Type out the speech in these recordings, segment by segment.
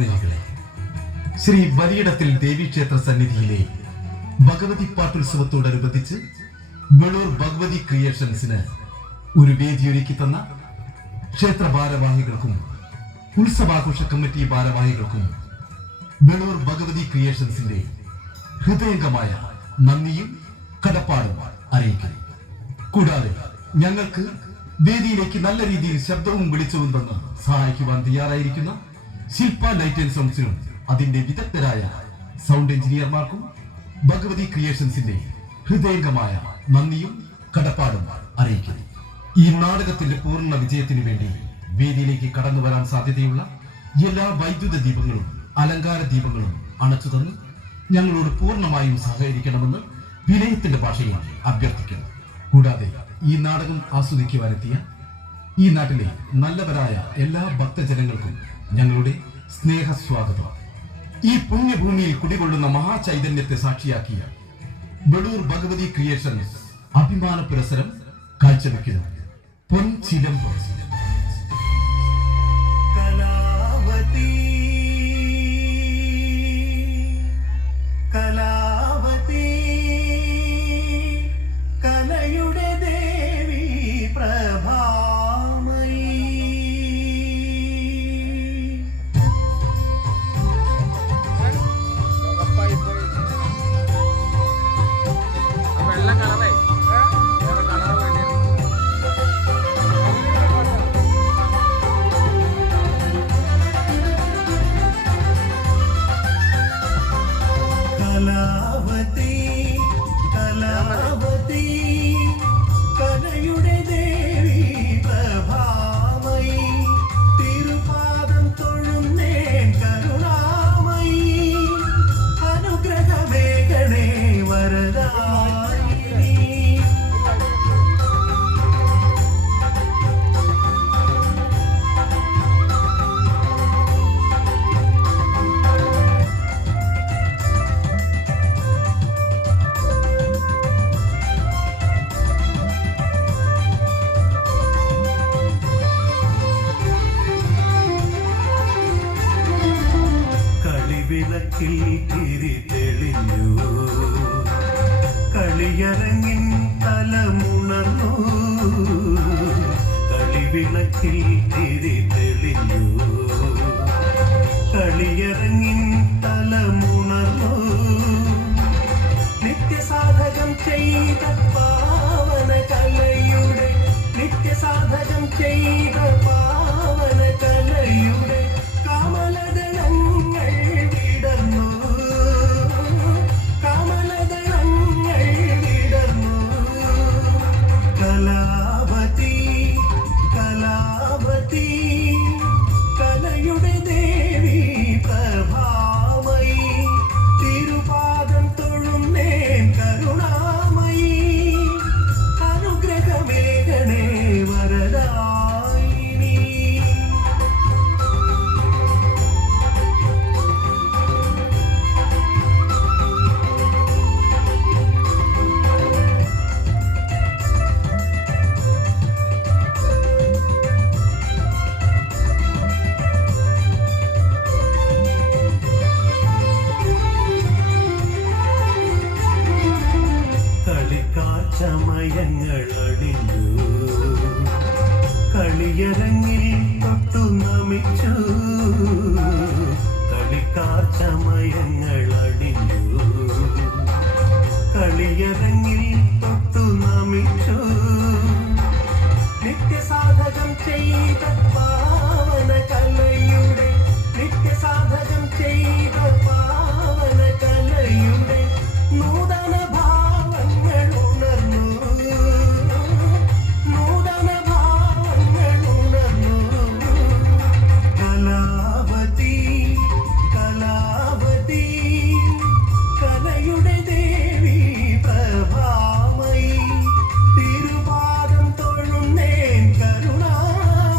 കലാസ്നേഹികളെ, ശ്രീ വലിയിടത്തിൽ ദേവീക്ഷേത്ര സന്നിധിയിലെ ഭഗവതി പാട്ടുത്സവത്തോടനുബന്ധിച്ച് വെളൂർ ഭഗവതി ക്രിയേഷൻസിന് ഒരു വേദിയൊരുക്കി തന്ന ക്ഷേത്ര ഭാരവാഹികൾക്കും ഉത്സവാഘോഷ കമ്മിറ്റി ഭാരവാഹികൾക്കും വെളൂർ ഭഗവതി ക്രിയേഷൻസിന്റെ ഹൃദയംഗമായ നന്ദിയും കടപ്പാടും അറിയിക്കുന്നു. കൂടാതെ ഞങ്ങൾക്ക് വേദിയിലേക്ക് നല്ല രീതിയിൽ ശബ്ദവും വെളിച്ചവും തന്ന് സഹായിക്കുവാൻ തയ്യാറായിരിക്കുന്ന ശില്പ ലൈറ്റ് ആൻഡ് സൗണ്ട്സിനും അതിന്റെ വിദഗ്ധരായ സൗണ്ട് എഞ്ചിനീയർമാർക്കും ഭഗവതി ക്രിയേഷൻസിന്റെ ഹൃദയംഗമായ നന്ദിയും കടപ്പാടും അറിയിക്കുന്നു. ഈ നാടകത്തിന്റെ പൂർണ്ണ വിജയത്തിനു വേണ്ടി വേദിയിലേക്ക് കടന്നു വരാൻ സാധ്യതയുള്ള എല്ലാ വൈദ്യുത ദീപങ്ങളും അലങ്കാര ദീപങ്ങളും അണച്ചുതന്ന് ഞങ്ങളോട് പൂർണ്ണമായും സഹകരിക്കണമെന്ന് വിനയത്തിന്റെ ഭാഷയിൽ അഭ്യർത്ഥിക്കുന്നു. കൂടാതെ ഈ നാടകം ആസ്വദിക്കുവാനെത്തിയ ഈ നാട്ടിലെ നല്ലവരായ എല്ലാ ഭക്തജനങ്ങൾക്കും ഞങ്ങളുടെ സ്നേഹസ്വാഗതം. ഈ പുണ്യഭൂമിയിൽ കുടികൊള്ളുന്ന മഹാചൈതന്യത്തെ സാക്ഷിയാക്കിയ വെളൂർ ഭഗവതി ക്രിയേഷൻസ് അഭിമാന പുരസ്സരം കാഴ്ചവെക്കുന്നു. പൊൻചിലമ്പ് വിളക്കിൽ തിരി തെളിഞ്ഞു, കളിയരങ്ങിൻ തലമുണർന്നു. കളിവിളക്കിൽ തിരി തെളിഞ്ഞു, കളിയരങ്ങിൻ തലമുണർന്നു. നിത്യസാധകം ചെയ്ത പാവന കലയുടെ, നിത്യസാധകം ചെയ്ത പാവന കലയുടെ കാമലദളങ്ങൾ വിടർന്നു, കാമലദളങ്ങൾ വിടർന്നു. കലാവതി കലാവതി കലയുടെ ദേവി പ്രഭാമയി, തിരുപാദം തൊഴുന്നേൻ കരുണാമയി. അനുഗ്രഹമേകണേ വരദായിനി. കളിക്കാർ ചമയങ്ങൾ അണിഞ്ഞു, കളിയരങ്ങിൽ തൊട്ടു നമിച്ചു. കളിക്കാർ ചമയങ്ങൾ അണിഞ്ഞു, കളിയരങ്ങിൽ തൊട്ടു നമിച്ചു. നിത്യസാധകം ചെയ്ത പാവന കലയുടെ, നിത്യസാധകം ചെയ്ത പാവന കലയുടെ നൂതന ഭാവങ്ങൾ ഉണർന്നു, നൂതന ഭാവങ്ങൾ ഉണർന്നു. കലാവതി കലാവതി കലയുടെ ദേവി പ്രഭാമയി, തിരുപാദം തൊഴുന്നേൻ കരുണാമയി.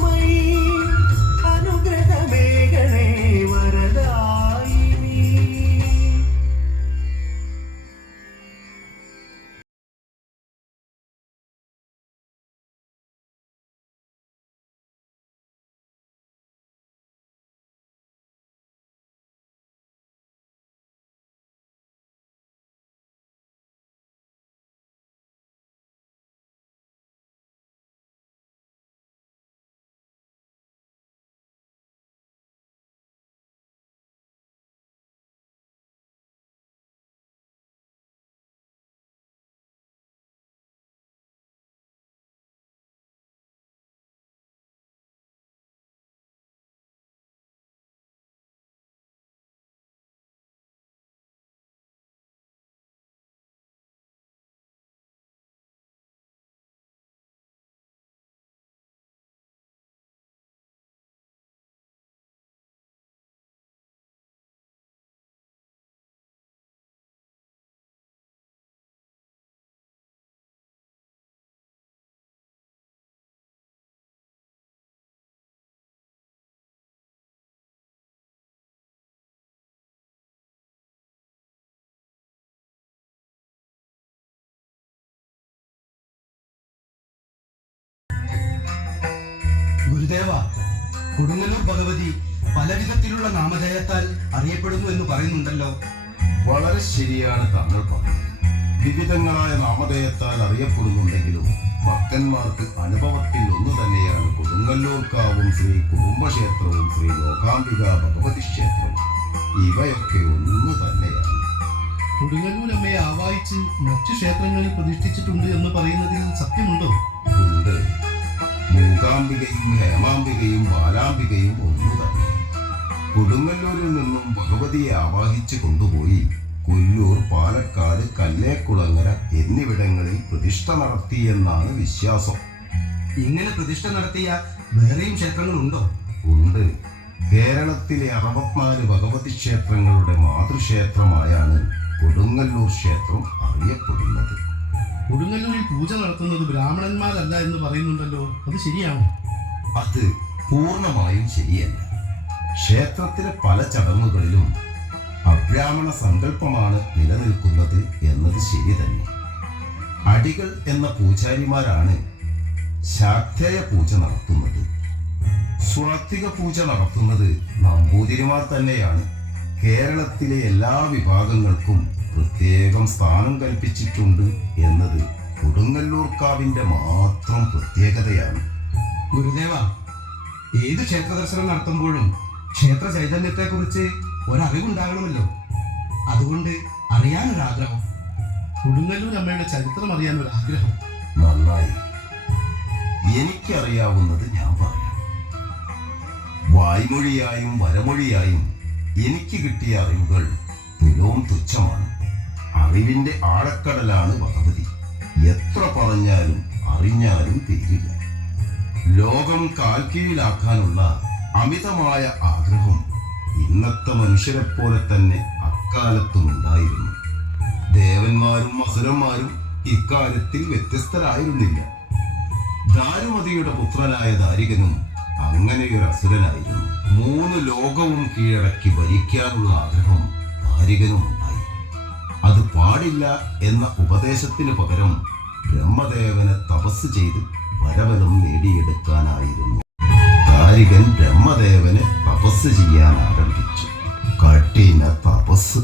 ഗുരുദേവ, കൊടുങ്ങല്ലൂർ ഭഗവതി പലവിധത്തിലുള്ള നാമധേയത്താൽ അറിയപ്പെടുന്നു എന്ന് പറയുന്നുണ്ടല്ലോ. വളരെ ശരിയാണ് താങ്കൾ പറഞ്ഞത്. വിവിധങ്ങളായ നാമധേയത്താൽ അറിയപ്പെടുന്നുണ്ടെങ്കിലും ഭക്തന്മാർക്ക് അനുഭവത്തിൽ ഒന്നു തന്നെയാണ് കൊടുങ്ങല്ലൂർക്കാവും ശ്രീ കുടുംബക്ഷേത്രവും ശ്രീ ലോകാംബിക ഭഗവതി ക്ഷേത്രവും. ഇവയൊക്കെ ഒന്നു തന്നെയാണ്. കൊടുങ്ങല്ലൂർ അമ്മയെ ആവാഹിച്ച് മറ്റു ക്ഷേത്രങ്ങളിൽ പ്രതിഷ്ഠിച്ചിട്ടുണ്ട് എന്ന് പറയുന്നതിൽ സത്യമുണ്ടോ? ഉണ്ട്. മൂകാംബികയും ഹേമാംബികയും ബാലാംബികയും ഒന്നു തന്നെ. കൊടുങ്ങല്ലൂരിൽ നിന്നും ഭഗവതിയെ ആവാഹിച്ചു കൊണ്ടുപോയി കൊല്ലൂർ, പാലക്കാട്, കല്ലേക്കുളങ്ങര എന്നിവിടങ്ങളിൽ പ്രതിഷ്ഠ നടത്തിയെന്നാണ് വിശ്വാസം. ഇങ്ങനെ പ്രതിഷ്ഠ നടത്തിയ വേറെയും ക്ഷേത്രങ്ങളുണ്ടോ? ഉണ്ട്. കേരളത്തിലെ 64 ഭഗവതി ക്ഷേത്രങ്ങളുടെ മാതൃക്ഷേത്രമായാണ് കൊടുങ്ങല്ലൂർ ക്ഷേത്രം അറിയപ്പെടുന്നത്. കൊടുങ്ങല്ലൂരിൽ പൂജ നടത്തുന്നത് ബ്രാഹ്മണന്മാരല്ല എന്ന് പറയുന്നുണ്ടല്ലോ, അത് ശരിയാണോ? അത് പൂർണ്ണമായും ശരിയല്ല. ക്ഷേത്രത്തിലെ പല ചടങ്ങുകളിലും അബ്രാഹ്മണ സങ്കല്പമാണ് നിലനിൽക്കുന്നത് എന്നത് ശരി തന്നെ. അടികൾ എന്ന പൂജാരിമാരാണ് ശാക്തേയ പൂജ നടത്തുന്നത്. സ്വാത്വിക പൂജ നടത്തുന്നത് നമ്പൂതിരിമാർ തന്നെയാണ്. കേരളത്തിലെ എല്ലാ വിഭാഗങ്ങൾക്കും പ്രത്യേകം സ്ഥാനം കൽപ്പിച്ചിട്ടുണ്ട് എന്നത് കൊടുങ്ങല്ലൂർക്കാവിന്റെ മാത്രം പ്രത്യേകതയാണ്. ഗുരുദേവ, ഏത് ക്ഷേത്ര ദർശനം നടത്തുമ്പോഴും ക്ഷേത്ര ചൈതന്യത്തെക്കുറിച്ച് ഒരറിവുണ്ടാകണമല്ലോ. അതുകൊണ്ട് അറിയാനൊരാഗ്രഹം. കൊടുങ്ങല്ലൂർ അമ്മയുടെ ചരിത്രം അറിയാൻ ഒരു ആഗ്രഹം. നന്നായി. എനിക്കറിയാവുന്നത് ഞാൻ പറയാം. വായ്മൊഴിയായും വരമൊഴിയായും എനിക്ക് കിട്ടിയ അറിവുകൾ തുലവും തുച്ഛമാണ്. അറിവിന്റെ ആഴക്കടലാണ് ഭഗവതി. എത്ര പറഞ്ഞാലും അറിഞ്ഞാലും തിരിയില്ല. ലോകം കാൽക്കീഴിലാക്കാനുള്ള അമിതമായ ആഗ്രഹം ഇന്നത്തെ മനുഷ്യരെപ്പോലെ തന്നെ അക്കാലത്തും ഉണ്ടായിരുന്നു. ദേവന്മാരും അസുരന്മാരും ഇക്കാര്യത്തിൽ വ്യത്യസ്തരായിരുന്നില്ല. ദാരുമതിയുടെ പുത്രനായ ദാരികനും അങ്ങനെയൊരു അസുരനായിരുന്നു. 3 ലോകവും കീഴടക്കി ഭരിക്കാനുള്ള ആഗ്രഹം ദാരികനുമുണ്ടായി. അത് പാടില്ല എന്ന ഉപദേശത്തിന് പകരം ബ്രഹ്മദേവനെ തപസ് ചെയ്ത് വരബലം നേടിയെടുക്കാനായിരുന്നു. ദാരികൻ ബ്രഹ്മദേവനെ തപസ് ചെയ്യാൻ ആരംഭിച്ചു. കഠിന തപസ്.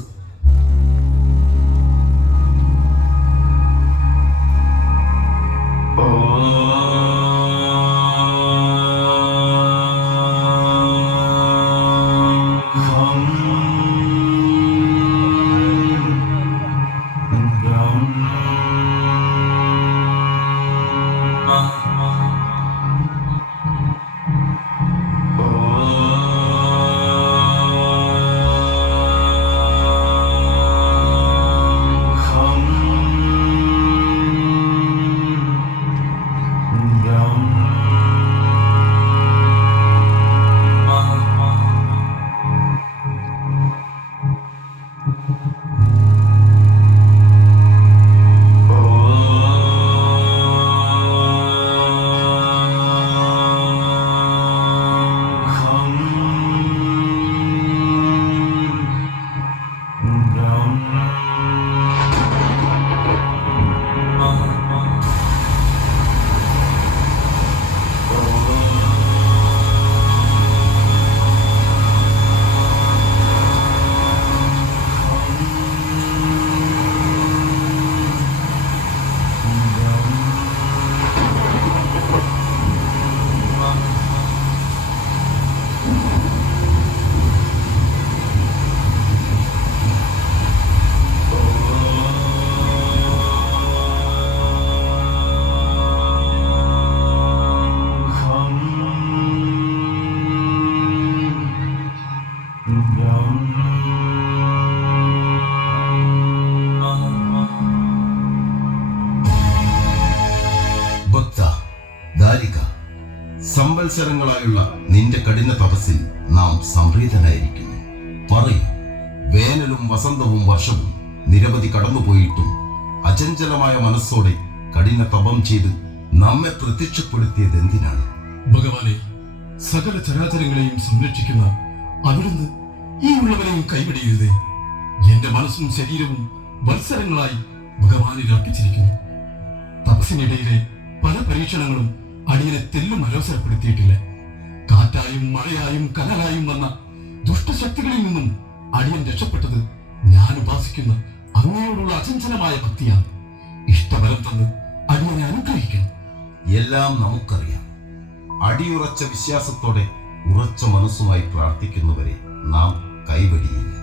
സംവത്സരങ്ങളായുള്ള നിന്റെ കഠിന തപസ്സിൽ നാം സംപ്രീതനായിരിക്കുന്നു. പറയൂ, വേനലും വസന്തവും വർഷവും നിരവധി കടന്നുപോയിട്ടും അചഞ്ചലമായ മനസ്സോടെ കഠിന തപം ചെയ്ത് നമ്മെ പ്രത്യക്ഷപ്പെടുത്തിയത് എന്തിനാണ്? ഭഗവാനെ, സകല ചരാചരങ്ങളെയും സംരക്ഷിക്കുന്ന അവിടുന്ന് ഈ ഉള്ളവരെയും കൈവിടരുതേ. എന്റെ മനസ്സും ശരീരവും വത്സരങ്ങളായി ഭഗവാനിൽ അർപ്പിച്ചിരിക്കുന്നു. തപസ്സിനിടയിലെ പല പരീക്ഷണങ്ങളും അടിയനെ തെല്ലും അലോസരപ്പെടുത്തിയിട്ടില്ല. കാറ്റായും മഴയായും കനലായും വന്ന ദുഷ്ടശക്തികളിൽ നിന്നും അടിയൻ രക്ഷപ്പെട്ടത് ഞാൻ ഉപാസിക്കുന്ന അങ്ങയോടുള്ള അചഞ്ചലമായ ഭക്തിയാണ്. ഇഷ്ടബലം തന്ന് അടിയനെ അനുഗ്രഹിക്കണം. എല്ലാം നമുക്കറിയാം. അടിയുറച്ച വിശ്വാസത്തോടെ ഉറച്ച മനസ്സുമായി പ്രാർത്ഥിക്കുന്നവരെ നാം കൈവടിയില്ല.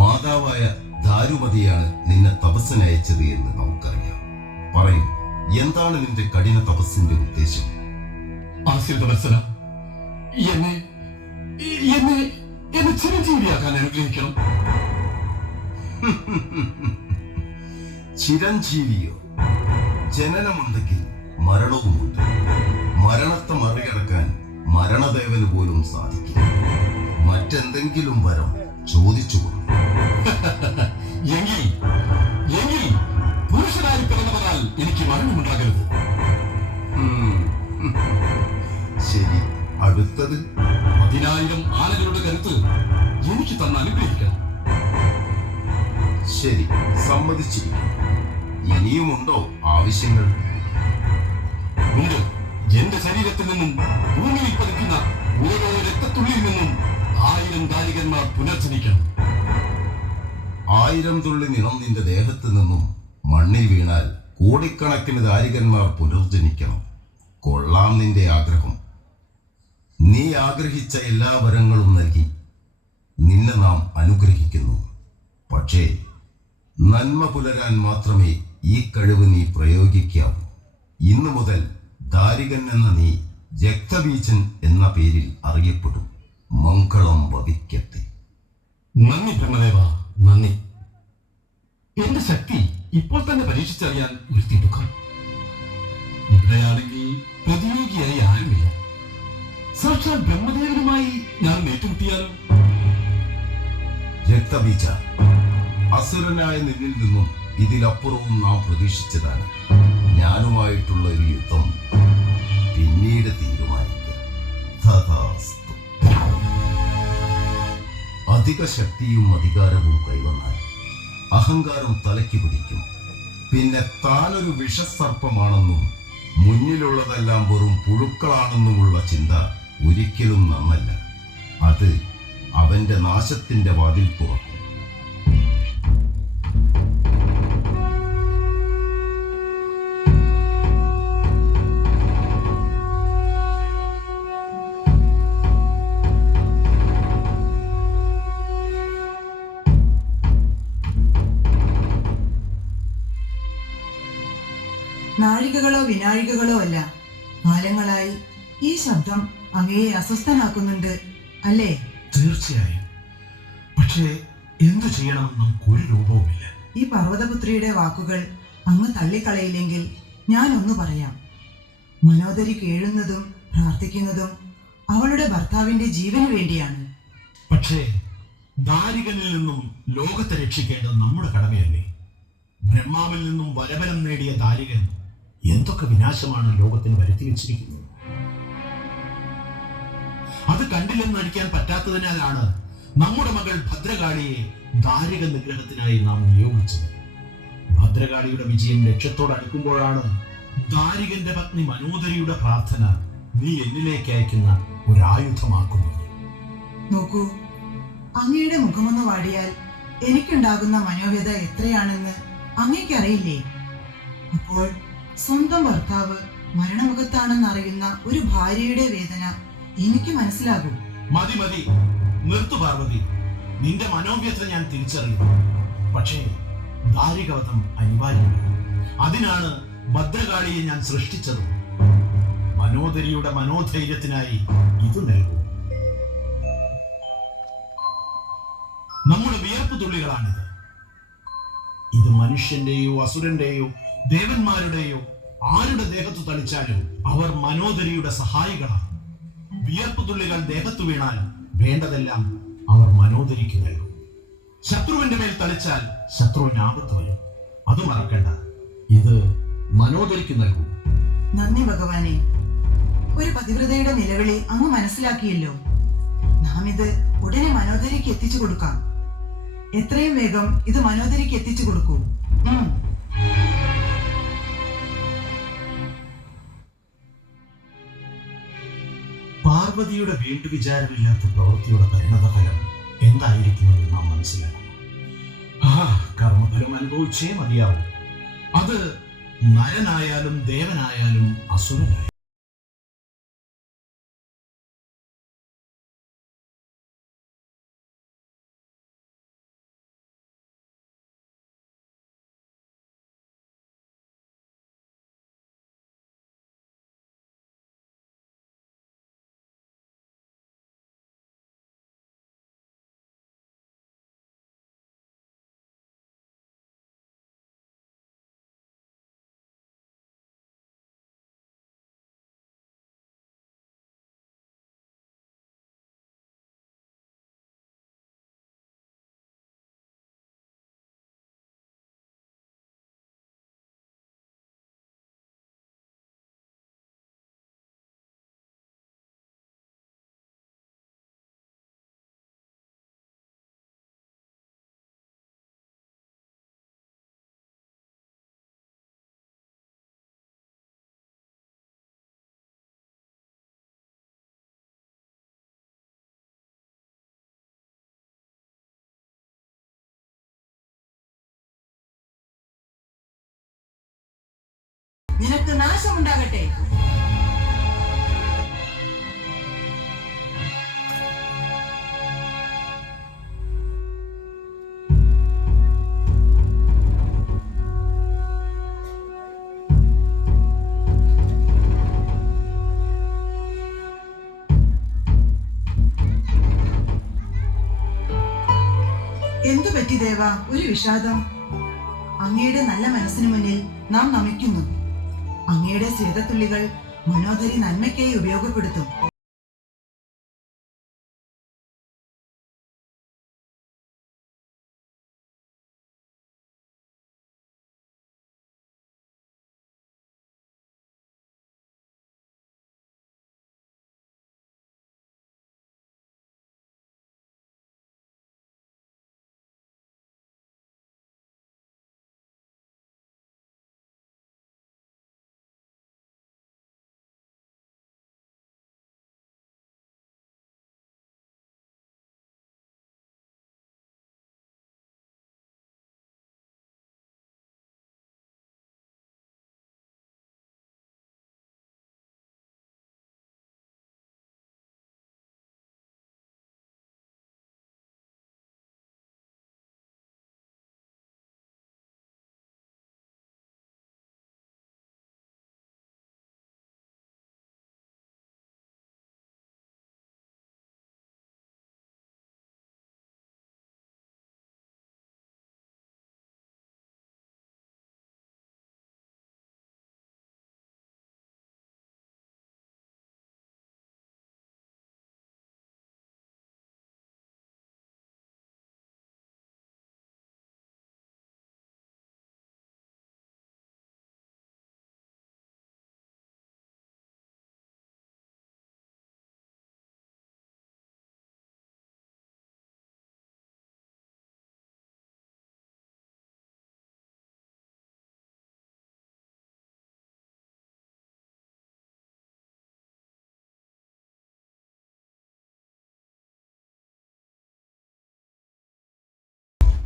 മാതാവായ ദാരുമതിയാണ് നിന്നെ തപസ്സിനയച്ചത് എന്ന് നമുക്കറിയാം. പറയൂ, എന്താണ് നിന്റെ കഠിന തപസ്സിന്റെ ഉദ്ദേശം? ആശ്രിത വത്സല, എന്നെ എന്നെ എന്നെ ചിരഞ്ജീവിയാക്കാൻ അനുഗ്രഹിക്കണം. ചിരഞ്ജീവിയോ? ജനനമുണ്ടെങ്കിൽ മരണവുമുണ്ട്. മരണത്തെ മറികടക്കാൻ മരണദേവന് പോലും സാധിക്കും. മറ്റെന്തെങ്കിലും വരം ചോദിച്ചുകൊള്ളു. എങ്കിൽ പുരുഷനായി പിറന്നവരാൽ എനിക്ക് മരണമുണ്ടാകരുത്. ശരി, അടുത്തത്? 10,000 ആനകളുടെ കരുത്ത് എനിക്ക് തന്ന് അനുഗ്രഹിക്കണം. ശരി, സമ്മതിച്ചിരിക്കും. ഇനിയുമുണ്ടോ ആവശ്യങ്ങൾ? ഉണ്ട്. എന്റെ ശരീരത്തിൽ നിന്നും ഭൂമിയിൽ പതിക്കുന്ന ഓരോ രക്തത്തുള്ളിൽ നിന്നും 1000 ദാരികന്മാർ പുനർജനിക്കണം. 1000 തുള്ളി നിണം നിന്റെ ദേഹത്ത് നിന്നും മണ്ണിൽ വീണാൽ കോടിക്കണക്കിന് ദാരികന്മാർ പുനർജനിക്കണം. കൊള്ളാം നിന്റെ ആഗ്രഹം. നീ ആഗ്രഹിച്ച എല്ലാ വരങ്ങളും നൽകി നിന്നെ നാം അനുഗ്രഹിക്കുന്നു. പക്ഷേ നന്മ പുലരാൻ മാത്രമേ ഈ കഴിവ് നീ പ്രയോഗിക്കാവൂ. ഇന്നു മുതൽ ദാരികൻ എന്ന നീ രക്തബീജൻ എന്ന പേരിൽ അറിയപ്പെടും. മംഗളം ഭവിക്കട്ടെ. നന്ദി ബ്രഹ്മദേവ, നന്ദി. എന്റെ ശക്തി ഇപ്പോൾ തന്നെ പരീക്ഷിച്ചറിയാൻ ഉയർത്തിയെടുക്കാം. ഇവിടെയാണെങ്കിൽ പ്രതിയോഗിയായി ആരുമില്ല. സാക്ഷാൽ ബ്രഹ്മദേവനുമായി ഞാൻ ഏറ്റുമുട്ടിയാലോ? രക്തബീജ, അസുരനായ നിന്നിൽ നിന്നും ഇതിലപ്പുറവും നാം പ്രതീക്ഷിച്ചതാണ്. ഞാനുമായിട്ടുള്ള ഒരു യുദ്ധം പിന്നീട് തീരുമാനിക്കാം. തഥാസ്തു. അധിക ശക്തിയും അധികാരവും കൈവന്നാൽ അഹങ്കാരം തലയ്ക്ക് പിടിക്കും. പിന്നെ താനൊരു വിഷസർപ്പമാണെന്നും മുന്നിലുള്ളതെല്ലാം വെറും പുഴുക്കളാണെന്നുമുള്ള ചിന്ത ഒരിക്കലും നന്നല്ല. അത് അവന്റെ നാശത്തിന്റെ വാതിൽ തുറക്കും. നാഴികകളോ വിനാഴികകളോ അല്ല, കാലങ്ങളായി ഈ ശബ്ദം അങ്ങയെ അസ്വസ്ഥനാക്കുന്നുണ്ട്, അല്ലേ? തീർച്ചയായും. പക്ഷേ എന്തു ചെയ്യണമെന്ന് നമുക്കൊരു രൂപവുമില്ല. ഈ പർവ്വതപുത്രിയുടെ വാക്കുകൾ അങ്ങ് തള്ളിക്കളയില്ലെങ്കിൽ ഞാനൊന്നു പറയാം. മനോദരി കേഴുന്നതും പ്രാർത്ഥിക്കുന്നതും അവളുടെ ഭർത്താവിന്റെ ജീവന് വേണ്ടിയാണ്. പക്ഷേ ദാരികനിൽ നിന്നും ലോകത്തെ രക്ഷിക്കേണ്ടത് നമ്മുടെ കടമയല്ലേ? ബ്രഹ്മാവിൽ നിന്നും വരബലം നേടിയ ദാരികൻ എന്തൊക്കെ വിനാശമാണ് ലോകത്തിന് വരുത്തി വെച്ചിരിക്കുന്നത്. അത് കണ്ടില്ലെന്ന് നടിക്കാൻ പറ്റാത്തതിനാലാണ് നമ്മുടെ മകൾ ഭദ്രകാളിയെ ദാരിക നിഗ്രഹത്തിനായി നാം നിയോഗിച്ചത്. ഭദ്രകാളിയുടെ വിജയം ലക്ഷ്യത്തോട് അടുക്കുമ്പോഴാണ് ദാരികന്റെ പത്നി മനോദരിയുടെ പ്രാർത്ഥന നീ എന്നിലേക്ക് അയക്കുന്ന ഒരായുധമാക്കുന്നത്. നോക്കൂ, അങ്ങയുടെ മുഖമൊന്ന് വാടിയാൽ എനിക്കുണ്ടാകുന്ന മനോവ്യത എത്രയാണെന്ന് അങ്ങേക്കറിയില്ലേ? അപ്പോൾ സ്വന്തം ഭർത്താവ് മരണമുഖത്താണെന്നറിയുന്ന ഒരു ഭാര്യയുടെ വേദന എനിക്ക് മനസ്സിലാകും. മതി മതി, നിർത്തു പാർവതി. നിന്റെ മനോവ്യഥ ഞാൻ തിരിച്ചറിയുന്നു. പക്ഷേ ദാരികവധം അനിവാര്യമാണ്. അതിനാണ് ഭദ്രകാളിയെ ഞാൻ സൃഷ്ടിച്ചതും. മനോദരിയുടെ മനോധൈര്യത്തിനായി ഇത് നൽകൂ. നമ്മുടെ വിയർപ്പ് തുള്ളികളാണിത്. ഇത് മനുഷ്യന്റെയോ അസുരന്റെയോ ദേവന്മാരുടെയോ ആരുടെ ദേഹത്തു തളിച്ചാലും അവർ മനോദരിയുടെ സഹായികളാണ്. വിയർപ്പ് തുള്ളികൾ ദേഹത്തു വീണാൽ വേണ്ടതെല്ലാം അവർ മനോദരിക്ക് നൽകും. ശത്രുവിന്റെ മേൽ തളിച്ചാൽ ശത്രുവിന് ആപത്ത് വരും. അത് മറക്കണ്ട, ഇത് മനോദരിക്ക് നൽകും. നന്ദി ഭഗവാനെ. ഒരു പതിവ്രതയുടെ നിലവിളി അങ്ങ് മനസ്സിലാക്കിയല്ലോ. നാം ഇത് ഉടനെ മനോദരിക്ക് എത്തിച്ചു കൊടുക്കാം. എത്രയും വേഗം ഇത് മനോദരിക്ക് എത്തിച്ചു കൊടുക്കൂ. പാർവതിയുടെ വീണ്ടുവിചാരമില്ലാത്ത പ്രവൃത്തിയുടെ പരിണതഫലം എന്തായിരിക്കുമെന്ന് നാം മനസ്സിലാക്കണം. കർമ്മഫലം അനുഭവിച്ചേ മതിയാവും. അത് നരനായാലും ദേവനായാലും അസുരനായാലും. നിനക്ക് നാശമുണ്ടാകട്ടെ. എന്തു പറ്റി ദേവ, ഒരു വിഷാദം? അങ്ങയുടെ നല്ല മനസ്സിന് മുന്നിൽ നാം നമിക്കുന്നു. അങ്ങയുടെ സ്വേദത്തുള്ളികൾ മനോധരി നന്മയ്ക്കായി ഉപയോഗപ്പെടുത്തും.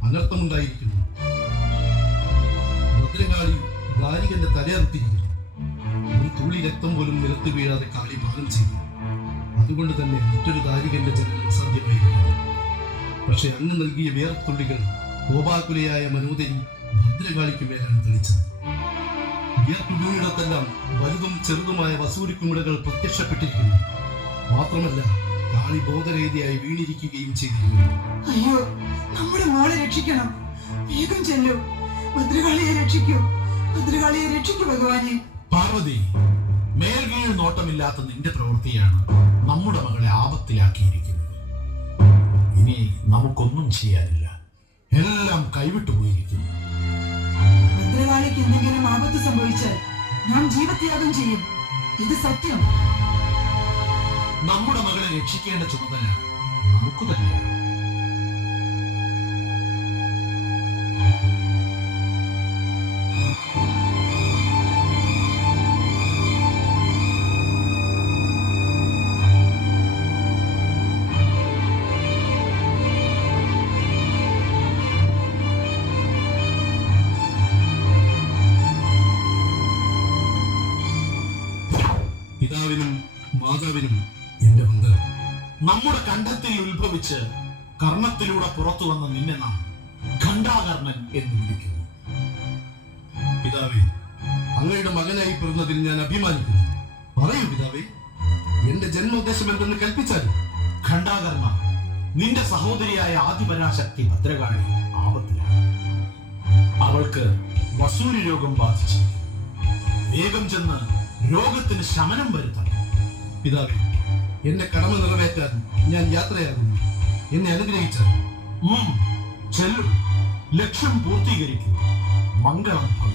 അനർത്ഥമുണ്ടായിരിക്കുന്നു. ഭദ്രകാളി ദാരികന്റെ തലയറുത്തിരിക്കുന്നു. ഒരു തുള്ളി രക്തം പോലും നിലത്ത് വീഴാതെ കാളി പാലം ചെയ്തു. അതുകൊണ്ട് തന്നെ മറ്റൊരു ദാരികന്റെ ജനനം സാധ്യമായിരിക്കുന്നു. പക്ഷെ അങ്ങ് നൽകിയ വേർത്തുള്ളികൾ കോപാകുലയായ മനോദരി ഭദ്രകാളിക്ക് മേലാണ് തെളിച്ചത്. വീർത്തുവീണിടത്തെല്ലാം വലുതും ചെറുതുമായ വസൂരിക്കുമിടകൾ പ്രത്യക്ഷപ്പെട്ടിരിക്കുന്നു. മാത്രമല്ല കാളി ബോധരഹിതയായി വീണിരിക്കുകയും ചെയ്തിരിക്കുന്നു. അയ്യോ, നമ്മുടെ മോളെ രക്ഷിക്കണം. വേഗം ചെല്ലൂ. ഭദ്രകാളിയെ രക്ഷിക്കൂ. ഭദ്രകാളിയെ രക്ഷിക്കൂ ഭഗവാനെ. പാർവതി, മേൽകീഴ് നോട്ടമില്ലാത്ത നിന്റെ പ്രവൃത്തിയാണ് നമ്മുടെ മകളെ ആപത്തിലാക്കിയിരിക്കുന്നത്. ഇനി നമുക്കൊന്നും ചെയ്യാനില്ല. എല്ലാം കൈവിട്ടു പോയിരിക്കുന്നു. ഭദ്രകാളിക്ക് എന്തെങ്കിലും ആപത്ത് സംഭവിച്ചാൽ നാം ജീവത്യാഗം ചെയ്യും. ഇത് സത്യം. നമ്മുടെ മകളെ രക്ഷിക്കേണ്ട ചുമതല നമുക്ക് തന്നെയാണ്. എന്റെ മംഗളം. നമ്മുടെ കണ്ഠത്തിൽ ഉത്ഭവിച്ച് കർണത്തിലൂടെ പുറത്തു വന്ന നിന്നെ നാം ഖണ്ഡാകർണൻ എന്ന് വിളിക്കുന്നു. പിതാവേ, അങ്ങയുടെ മകനായി പിറന്നതിൽ ഞാൻ അഭിമാനിക്കുന്നു. പറയൂ പിതാവേ, എന്റെ ജന്മോദ്ദേശം എന്തെന്ന് കൽപ്പിച്ചാലും. ഖണ്ഡാകർണ, നിന്റെ സഹോദരിയായ ആദിപരാശക്തി ഭദ്രകാളി ആപത്തിലാണ്. അവൾക്ക് വസൂരി രോഗം ബാധിച്ചു. വേഗം ചെന്ന് രോഗത്തിന് ശമനം വരുത്തണം. പിതാവേ, എന്റെ കടമ നിറവേറ്റാൻ ഞാൻ യാത്രയാകുന്നു. എന്നെ അനുഗ്രഹിച്ചാൽ. ചെല്ലും, ലക്ഷ്യം പൂർത്തീകരിക്കും. മംഗളം ഭവിക്കട്ടെ.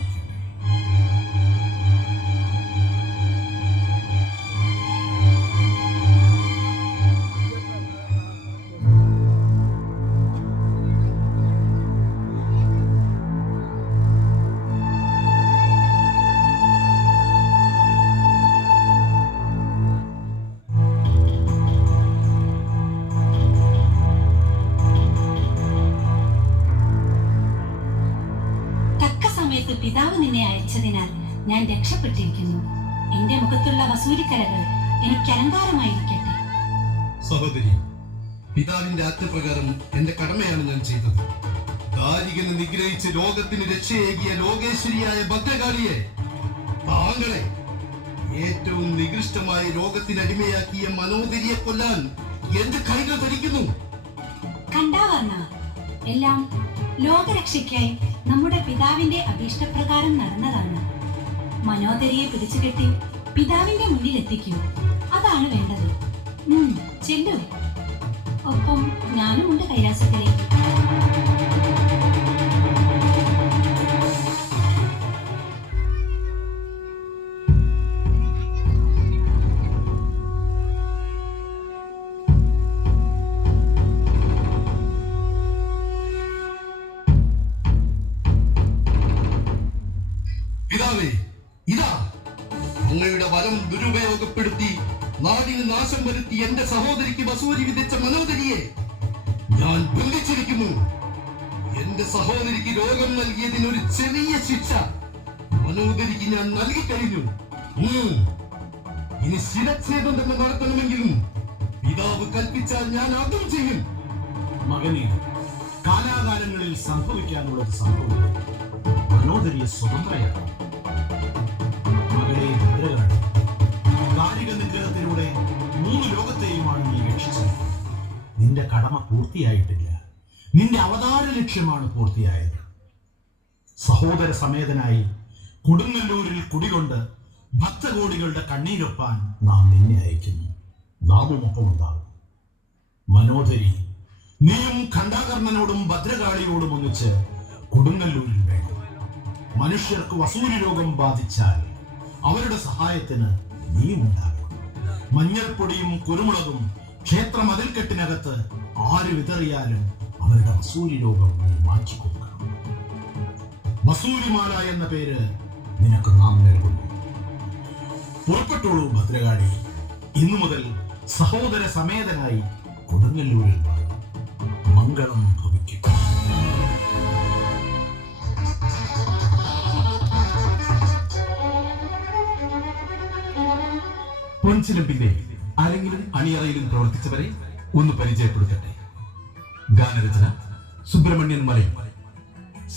പിതാവ് നിന്നെ അയച്ചതിനാൽ ഞാൻ രക്ഷപ്പെട്ടിരിക്കുന്നു. എന്റെ മുഖത്തുള്ള വസൂരിക്കലകൾ എനിക്ക് അലങ്കാരമായിരിക്കട്ടെ. സഹോദരി, പിതാവിന്റെ ആജ്ഞപ്രകാരം എന്റെ കടമയാണ് ഞാൻ ചെയ്തത്. ദാരികനെ നിഗ്രഹിച്ച് ലോകത്തിന് രക്ഷയേകിയ ലോകേശ്വരിയായ ഭദ്രകാളിയെ, താങ്കളെ ഏറ്റവും നികൃഷ്ടമായ രോഗത്തിനടിമയാക്കിയ മനോദരിയെ കൊല്ലാൻ എന്റെ കൈകൾ ധരിക്കുന്നു. കണ്ടാവർണ്ണ, എല്ലാം ലോകരക്ഷയ്ക്കായി നമ്മുടെ പിതാവിന്റെ അഭീഷ്ടപ്രകാരം നടന്നതാണ്. മനോദരിയെ പിടിച്ചുകെട്ടി പിതാവിന്റെ മുന്നിൽ എത്തിക്കൂ. അതാണ് വേണ്ടത്. ചെല്ലു. ഒപ്പം ഞാനുമുണ്ട് കൈലാസത്തിലേക്ക്. പിതാവേ, ഇതാ അങ്ങയുടെ വരം ദുരുപയോഗപ്പെടുത്തി നാടിന് നാശം വരുത്തി എന്റെ സഹോദരിക്ക് വസൂരി വിധിച്ച മനോദരിയെ ഞാൻ ബന്ധിച്ചിരിക്കുന്നു. എന്റെ സഹോദരിക്ക് രോഗം നൽകിയതിന് ഒരു ചെറിയ ശിക്ഷ മനോദരിക്ക് ഞാൻ നൽകിക്കഴിഞ്ഞു. ഇനി ശിരച്ഛേദം തന്നെ നടത്തണമെങ്കിലും പിതാവ് കൽപ്പിച്ചാൽ ഞാൻ അതും ചെയ്യും. മകനെ, കാലാകാലങ്ങളിൽ സംഭവിക്കാനുള്ളത് സംഭവിക്കും. മനോദരിയെ സ്വതന്ത്രയാക്കാം. മകളെ ഭദ്രകാളി, കാലിക നിഗ്രഹത്തിലൂടെ 3 ലോകത്തെയുമാണ് നീ രക്ഷിച്ചത്. നിന്റെ കടമ പൂർത്തിയായിട്ടില്ല. നിന്റെ അവതാര ലക്ഷ്യമാണ് പൂർത്തിയായത്. സഹോദര സമേതനായി കൊടുങ്ങല്ലൂരിൽ കുടികൊണ്ട് ഭക്തകോടികളുടെ കണ്ണീരൊപ്പാൻ നാം നിന്നെ അയക്കുന്നു. നാമുമൊപ്പമുണ്ടാകും. മനോദരി, നീയും ഖണ്ഡാകർണനോടും ഭദ്രകാളിയോടും ഒന്നിച്ച് കൊടുങ്ങല്ലൂരിൽ വേണം. മനുഷ്യർക്ക് വസൂരി രോഗം ബാധിച്ചാൽ അവരുടെ സഹായത്തിന് നീയുമുണ്ടാകും. മഞ്ഞൾപ്പൊടിയും കുരുമുളകും ക്ഷേത്ര മതിൽക്കെട്ടിനകത്ത് ആര് വിതറിയാലും അവരുടെ വസൂരി രോഗം നീ മാറ്റിക്കൊടുക്കണം. വസൂരിമാല എന്ന പേര് നിനക്ക് നാം നൽകുന്നു. പുറപ്പെട്ടോളൂ ഭദ്രകാളി. ഇന്നു മുതൽ സഹോദര സമേതനായി കൊടുങ്ങല്ലൂരിൽ വാഴും. മംഗളം ഭവിക്കും. പൊൻചിലമ്പിന്റെ അരങ്ങിലും അണിയറയിലും പ്രവർത്തിച്ചവരെ ഒന്ന് പരിചയപ്പെടുത്തട്ടെ. ഗാനരചന സുബ്രഹ്മണ്യൻ മലയിൽ,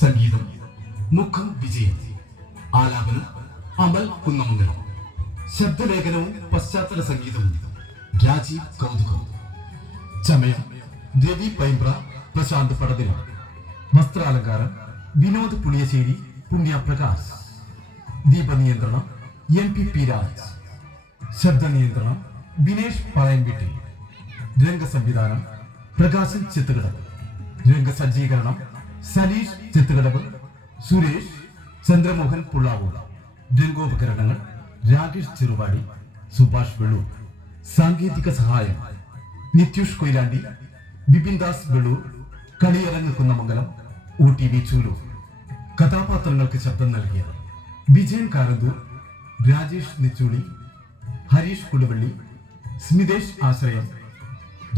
സംഗീതം മുഖം വിജയൻ, ആലാപനം അമൽ കുന്നമംഗലം, ശബ്ദലേഖനവും പശ്ചാത്തല സംഗീതവും രാജീവ് കൗതുകം, ചമയം രവി പൈമ്പ്ര, പ്രശാന്ത് പടതിൽ, വസ്ത്രാലങ്കാരം വിനോദ് പുളിയശ്ശേരി, പുണ്യ പ്രകാശ്, ദീപനിയന്ത്രണം MP രാജ്, ശബ്ദനിയന്ത്രണം ബിനേഷ് പായൻവീട്ടിൽ, രംഗസംവിധാനം പ്രകാശൻ ചിത്തുകടവ്, രംഗസജ്ജീകരണം സലീഷ് ചിത്തുകടവ്, സുരേഷ് ചന്ദ്രമോഹൻ പുള്ളാവൂർ, രംഗോപകരണങ്ങൾ രാകേഷ് ചെറുവാടി, സുഭാഷ് വെള്ളൂർ, സാങ്കേതിക സഹായം നിത്യൂഷ് കൊയിലാണ്ടി, ബിപിൻ ദാസ് വെള്ളൂർ, കളിയരങ്ങ് കുന്നമംഗലം, OTV ചൂലൂർ. കഥാപാത്രങ്ങൾക്ക് ശബ്ദം നൽകിയത് വിജയൻ കാരന്തൂർ, രാജേഷ് നെച്ചൂളി, ഹരീഷ് കൊടുവള്ളി, സ്മിതേഷ് ആശ്രയം,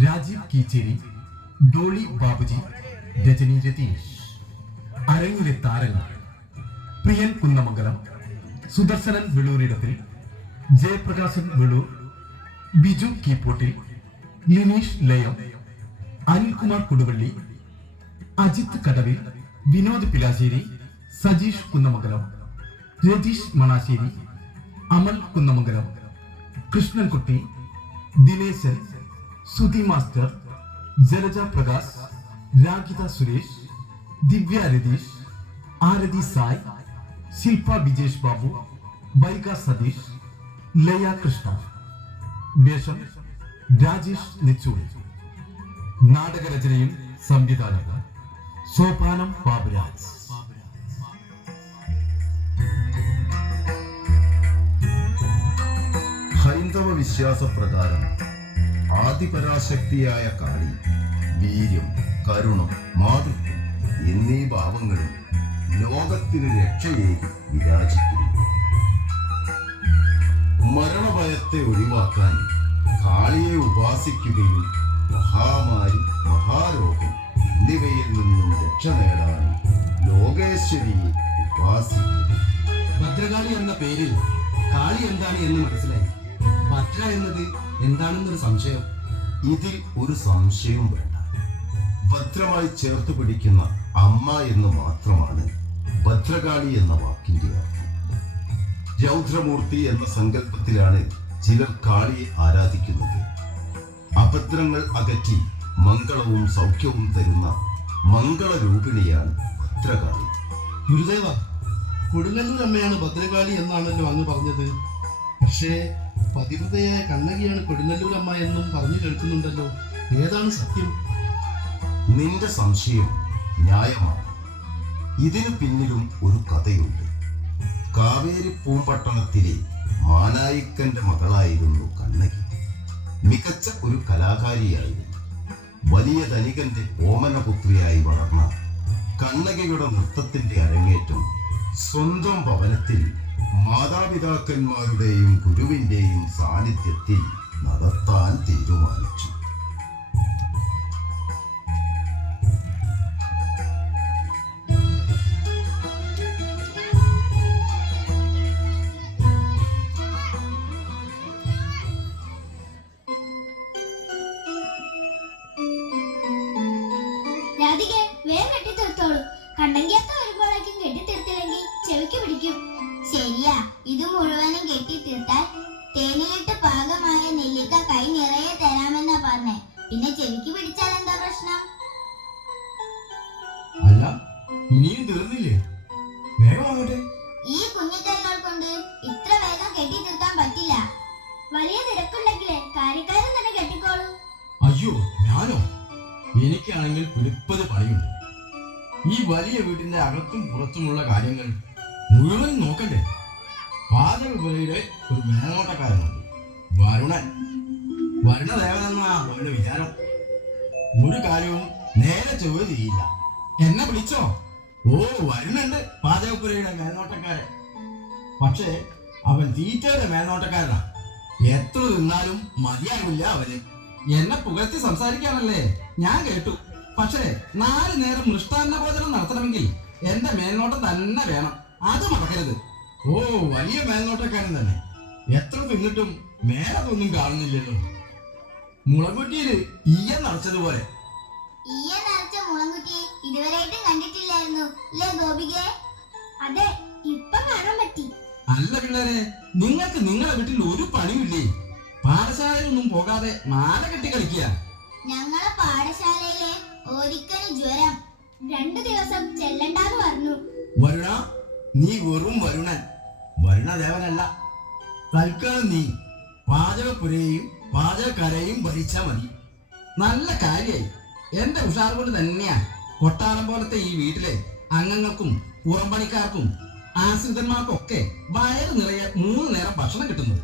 രാജീവ് കീച്ചേരി, ഡോളി ബാബുജി, രജനി രതീഷ്. അരങ്ങിലെ താരങ്ങൾ: പ്രിയൻ കുന്നമംഗലം, സുദർശനൻ വെള്ളൂരിടത്തിൽ, ജയപ്രകാശൻ വെള്ളൂർ, ബിജു കീപ്പോട്ടിൽ, ലിനീഷ് ലയം, അനിൽകുമാർ കൊടുവള്ളി, അജിത് കടവിൽ, വിനോദ് പിലാശ്ശേരി, സജീഷ് കുന്നമംഗലം, രതീഷ് മണാശ്ശേരി, അമൽ കുന്നമംഗലം, കൃഷ്ണൻകുട്ടി, ദിനേശൻ, സുധി മാസ്റ്റർ, ജലജ പ്രകാശ്, രാഗിത സുരേഷ്, ദിവ്യ രതീഷ്, ആരതി സായ്, ശില്പ വിജേഷ് ബാബു, വൈഗ സതീഷ്, ലയ കൃഷ്ണ. വേഷം രാജേഷ് നെച്ചൂരി. നാടകരചനയും സംവിധാനവും സോപാനം ബാബുരാജ്. ഹൈന്ദവ വിശ്വാസപ്രകാരം ആദിപരാശക്തിയായ കാളി വീര്യം, കരുണം, മാതൃത്വം എന്നീ ഭാവങ്ങളും ലോകത്തിന് രക്ഷയേകി വിരാജിക്കുന്നു. മരണഭയത്തെ ഒഴിവാക്കാൻ കാളിയെ ഉപാസിക്കുകയും മഹാമാരി, മഹാരോഗം എന്നിവയിൽ നിന്നും രക്ഷ നേടാനും ലോകേശ്വരിയെ ഉപാസിക്കുന്നു. ഭദ്രകാളി എന്ന പേരിൽ കാളി എന്താണ് എന്ന് മനസ്സിലായി. ഭദ്ര എന്നത് എന്താണെന്നൊരു സംശയം. ഇതിൽ ഒരു സംശയവും വേണ്ട. ഭദ്രമായി ചേർത്ത് പിടിക്കുന്ന അമ്മ എന്ന് മാത്രമാണ് ഭദ്രകാളി എന്ന വാക്കിന്റെ അർത്ഥം. രൗദ്രമൂർത്തി എന്ന സങ്കല്പത്തിലാണ് ചിലർ കാളിയെ ആരാധിക്കുന്നത്. അഭദ്രങ്ങൾ അകറ്റി മംഗളവും സൗഖ്യവും തരുന്ന മംഗളരൂപിണിയാണ് ഭദ്രകാളി. ഗുരുദേവ, കൊടുങ്ങല്ലൂർ അമ്മയാണ് ഭദ്രകാളി എന്നാണല്ലോ അങ്ങ് പറഞ്ഞത്. പക്ഷേ പതിവ്രതയായ കണ്ണകിയാണ് കൊടുങ്ങല്ലൂർ അമ്മ എന്നും പറഞ്ഞു കേൾക്കുന്നുണ്ടല്ലോ. ഏതാണ് സത്യം? നിന്റെ സംശയം ന്യായമാണ്. ഇതിനു പിന്നിലും ഒരു കഥയുണ്ട്. കാവേരി പൂമ്പട്ടണത്തിലെ മാനായിക്കന്റെ മകളായിരുന്നു കണ്ണകി. മികച്ച ഒരു കലാകാരിയായിരുന്നു. വലിയ ധനികന്റെ ഓമനപുത്രിയായി വളർന്ന കണ്ണകിയുടെ നൃത്തത്തിന്റെ അരങ്ങേറ്റം സ്വന്തം ഭവനത്തിൽ മാതാപിതാക്കന്മാരുടെയും ഗുരുവിന്റെയും സാന്നിധ്യത്തിൽ നടത്താൻ തീരുമാനിച്ചു. രാധികെ, വേഗം കെട്ടിത്തീർത്തോളൂ. കണ്ണങ്കിയത്ത വരുമ്പോഴേക്കും കെട്ടിത്തീർത്തില്ലെങ്കിൽ ചെവിക്ക് പിടിക്കും. ശരിയാ, ഇത് മുഴുവനും കെട്ടിത്തീർത്താൽ തേനിലിട്ട് പാകമായ നെല്ലിക്ക കൈ നിറയെ തരാമെന്നാ പറഞ്ഞേ. പിന്നെ ചെവിക്ക് പിടിച്ചാൽ എന്താ പ്രശ്നം? അല്ല, ഇനിയും തീർന്നില്ലേ? വേഗം ആകട്ടെ. ഈ കുഞ്ഞു കൈകൾ കൊണ്ട് ഇത്ര വേഗം കെട്ടിത്തീർക്കാൻ പറ്റില്ല. വലിയ തിരക്കുണ്ടെങ്കിലേ കാര്യക്കാരൻ തന്നെ കെട്ടിക്കോളൂ. അയ്യോ, ഞാനോ? എനിക്കാണെങ്കിൽ പിടിപ്പത് പണിയുണ്ട്. ഈ വലിയ വീട്ടിന്റെ അകത്തും പുറത്തുമുള്ള കാര്യങ്ങൾ മുഴുവൻ നോക്കണ്ടേ? പാചകപുരയുടെ ഒരു മേൽനോട്ടക്കാരനുണ്ട്, വരുണൻ. വരുണദേവനെന്നാ അവന്റെ വിചാരം. ഒരു കാര്യവും നേരെ ചൊവ്വ ചെയ്യില്ല. എന്നെ വിളിച്ചോ? ഓ, വരുന്നുണ്ട് പാചകപുരയുടെ മേൽനോട്ടക്കാരൻ. പക്ഷേ അവൻ തീറ്റയുടെ മേൽനോട്ടക്കാരനാ. എത്ര തിന്നാലും മതിയാകില്ല അവന്. എന്നെ പുകഴ്ത്തി സംസാരിക്കാനല്ലേ ഞാൻ കേട്ടു. പക്ഷേ 4 നേരം മൃഷ്ടാന്ന ഭോജനം നടത്തണമെങ്കിൽ എന്റെ മേൽനോട്ടം തന്നെ വേണം. അത് മറക്കരുത്. ഓ, വലിയ മേൽനോട്ടക്കാരൻ തന്നെ. എത്ര തിന്നിട്ടും മേലതൊന്നും കാണുന്നില്ലല്ലോ. മുളകുറ്റിയില് ഈയ നിറച്ചതുപോലെ. ഈയ നിറച്ച മുളങ്കുറ്റി ഇതുവരെയായിട്ടും കണ്ടിട്ടില്ലായിരുന്നു അല്ലേ ഗോപികേ? അതെ, ഇപ്പൊ കാണാൻ പറ്റി. അല്ല പിള്ളേരെ, നിങ്ങൾക്ക് നിങ്ങളുടെ വീട്ടിൽ ഒരു പണിയില്ലേ? പാഠശാലയിലൊന്നും പോകാതെ മാല കെട്ടി കളിക്കുക. ഞങ്ങളെ പാഠശാലയിലെ ഒരിക്കൽ ജ്വരം 2 ദിവസം ചെല്ലണ്ടാന്ന് പറഞ്ഞു. വരുണ, നീ വെറും വരുണൻ, വരുണദേവനല്ല. തൽക്കാലം നീ പാചകപ്പുരയും പാചകക്കരയും ഭരിച്ചാ മതി. നല്ല കാര്യായി. എന്റെ ഉഷാർ കൊണ്ട് തന്നെയാ കൊട്ടാരം പോലത്തെ ഈ വീട്ടിലെ അംഗങ്ങൾക്കും പുറംപണിക്കാർക്കും ആശ്രിതന്മാർക്കൊക്കെ വയറ് നിറയെ 3 നേരം ഭക്ഷണം കിട്ടുന്നത്.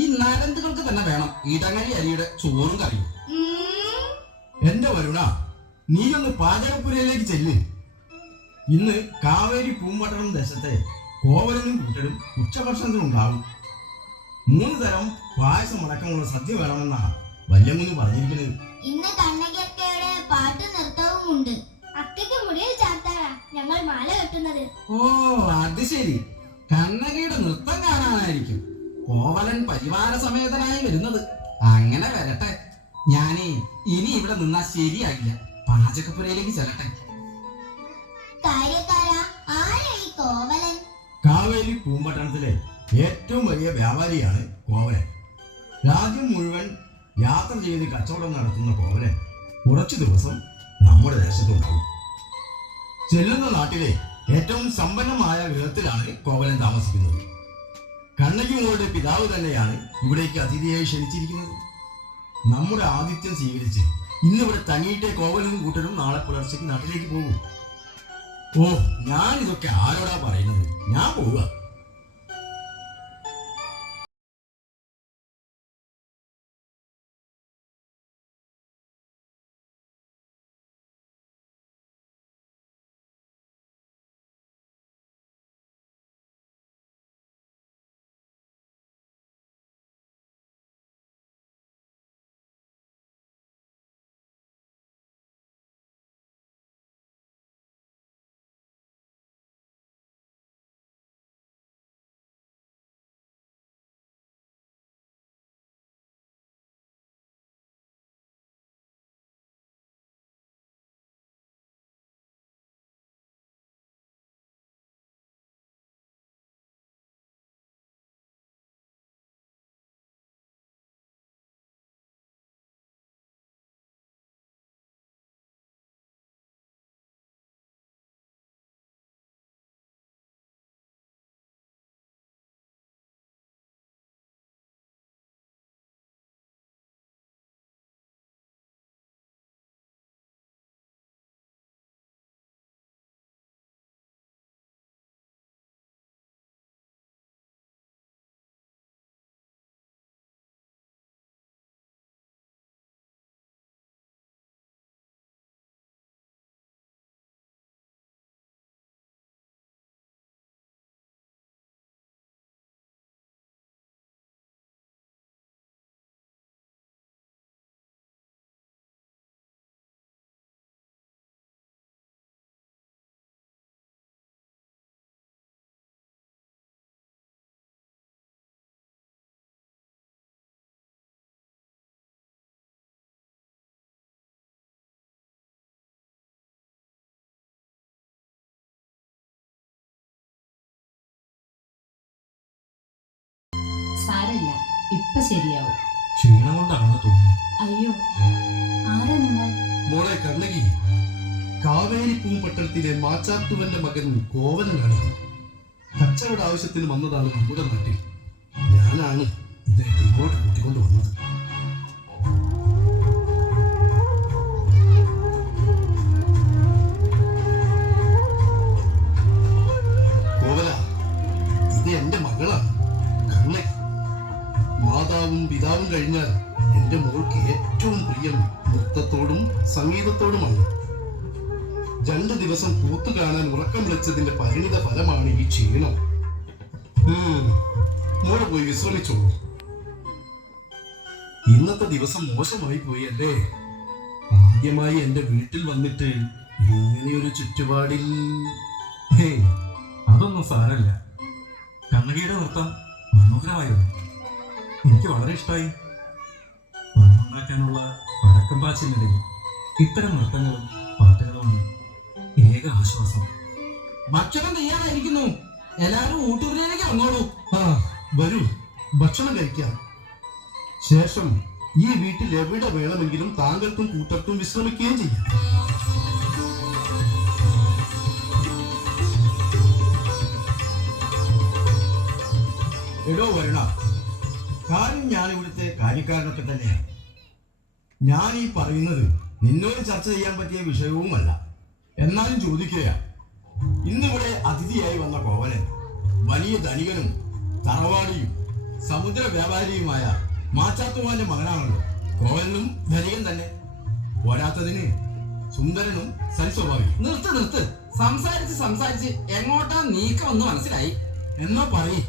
ഈ നരന്തുകൾക്ക് തന്നെ വേണം ഇടങ്ങഴി അരിയുടെ ചോറും കറിയും. എന്റെ വരുണ, നീയൊന്ന് പാചകപ്പുരയിലേക്ക് ചെല്ല്. ഇന്ന് കാവേരി പൂമ്പട്ടണം ദേശത്തെ കോവലനും കൂട്ടരും ഉച്ചഭക്ഷണത്തിനുണ്ടാവും. 3 തരം പായസം അടക്കമുള്ള സദ്യ വേണമെന്നാണ് വല്യമ്മന് പറഞ്ഞിരിക്കുന്നത്. ഇന്ന് കണ്ണകിയക്കയുടെ പാട്ട് നൃത്തവും ഉണ്ട്. അക്കയ്ക്ക് മുടിയിൽ ചാർത്താനാ ഞങ്ങൾ മാല കെട്ടുന്നത്. ഓ, അത് ശരി. കണ്ണകിയുടെ നൃത്തം കാണാനായിരിക്കും കോവലൻ പരിവാര സമേതനായി വരുന്നത്. അങ്ങനെ വരട്ടെ. ഞാനേ ഇനി ഇവിടെ നിന്നാ ശരിയാകില്ല. പാചകപ്പുരയിലേക്ക് ചെല്ലട്ടെ. കാര്യക്കാരാ, ആരാ ഈ കോവലൻ? കാവേരി പൂമ്പട്ടണത്തിലെ ഏറ്റവും വലിയ വ്യാപാരിയാണ് കോവലൻ. രാജ്യം മുഴുവൻ യാത്ര ചെയ്ത് കച്ചവടം നടത്തുന്ന കോവലൻ കുറച്ചു ദിവസം നമ്മുടെ ദേശത്തുണ്ടാവും. ചെല്ലുന്ന നാട്ടിലെ ഏറ്റവും സമ്പന്നമായ ഗൃഹത്തിലാണ് കോവലൻ താമസിക്കുന്നത്. കണ്ണകി മോളുടെ പിതാവ് തന്നെയാണ് ഇവിടേക്ക് അതിഥിയായി ക്ഷണിച്ചിരിക്കുന്നത്. നമ്മുടെ ആതിഥ്യം സ്വീകരിച്ച് ഇന്നിവിടെ തങ്ങിയിട്ടേ കോവലനും കൂട്ടരും നാളെ പുലർച്ചയ്ക്ക് നാട്ടിലേക്ക് പോകും. ഓ, ഞാനിതൊക്കെ ആരോടാ പറയുന്നത്? ഞാൻ പോവുക. സാരമില്ല, ഇപ്പൊ ശരിയാവും. ക്ഷീണം കൊണ്ടാണെന്ന് തോന്നുന്നു. അയ്യോ, ആരാ നിങ്ങൾ? മോളെ കണ്ണകി, കാവേരി പൂമ്പട്ടണത്തിലെ മാച്ചാത്തുവന്റെ മകൻ കോവലനാണ്. കച്ചവട ആവശ്യത്തിന് വന്നതാണ് നമ്മുടെ നാട്ടിൽ. ഞാനാണ് ഇദ്ദേഹത്തെ ഇങ്ങോട്ട് കൂട്ടിക്കൊണ്ട് വന്നത്. കോവല, ഇത് എന്റെ മകളാണ് കണ്ണകി. മാതാവും പിതാവും കഴിഞ്ഞാൽ എന്റെ മോൾക്ക് ഏറ്റവും പ്രിയം നൃത്തത്തോടും സംഗീതത്തോടുമാണ്. 2 ദിവസം കൂത്തു കാണാൻ ഉറക്കം വിളിച്ചതിന്റെ പരിണിത ഫലമാണ് ഈ ക്ഷീണം. മോള് പോയി വിശ്രമിച്ചോളൂ. ഇന്നത്തെ ദിവസം മോശമായി പോയി അല്ലേ? ആദ്യമായി എന്റെ വീട്ടിൽ വന്നിട്ട് ഇങ്ങനെയൊരു ചുറ്റുപാടിൽ. അതൊന്നും സാരമില്ല. കണ്ണകിയുടെ നൃത്തം മനോഹരമായിരുന്നു. എനിക്ക് വളരെ ഇഷ്ടമായി. പണമുണ്ടാക്കാനുള്ള പഴക്കം പാച്ചിലിനിടയിൽ ഇത്തരം നൃത്തങ്ങളും പാട്ടുകളുമാണ് ഏക ആശ്വാസം. ഭക്ഷണം തയ്യാറായിരിക്കുന്നു. എല്ലാവരും ഊട്ടുപുരയിലേക്ക് വന്നോളൂ. വരൂ, ഭക്ഷണം കഴിക്കാം. ശേഷം ഈ വീട്ടിൽ എവിടെ വേണമെങ്കിലും താങ്കൾക്കും കൂട്ടർക്കും വിശ്രമിക്കുകയും ചെയ്യാം. എടോ വരുണ, കാര്യം ഞാൻ ഇവിടുത്തെ കാര്യക്കാരനൊക്കെ തന്നെയാണ്. ഞാൻ ഈ പറയുന്നത് നിന്നോട് ചർച്ച ചെയ്യാൻ പറ്റിയ വിഷയവുമല്ല. എന്നാലും ചോദിക്കുകയാണ്. ഇന്നിവിടെ അതിഥിയായി വന്ന കോവലൻ വലിയ ധനികനും തറവാടിയും സമുദ്ര വ്യാപാരിയുമായ മാച്ചാത്തുവാന്റെ മകനാണല്ലോ. കോവലനും ധനികൻ തന്നെ. പോരാത്തതിന് സുന്ദരനും സൽസ്വഭാവി. നിർത്ത്. സംസാരിച്ച് എങ്ങോട്ടാ നീക്കമെന്ന് മനസ്സിലായി. എന്നാ പറയ്,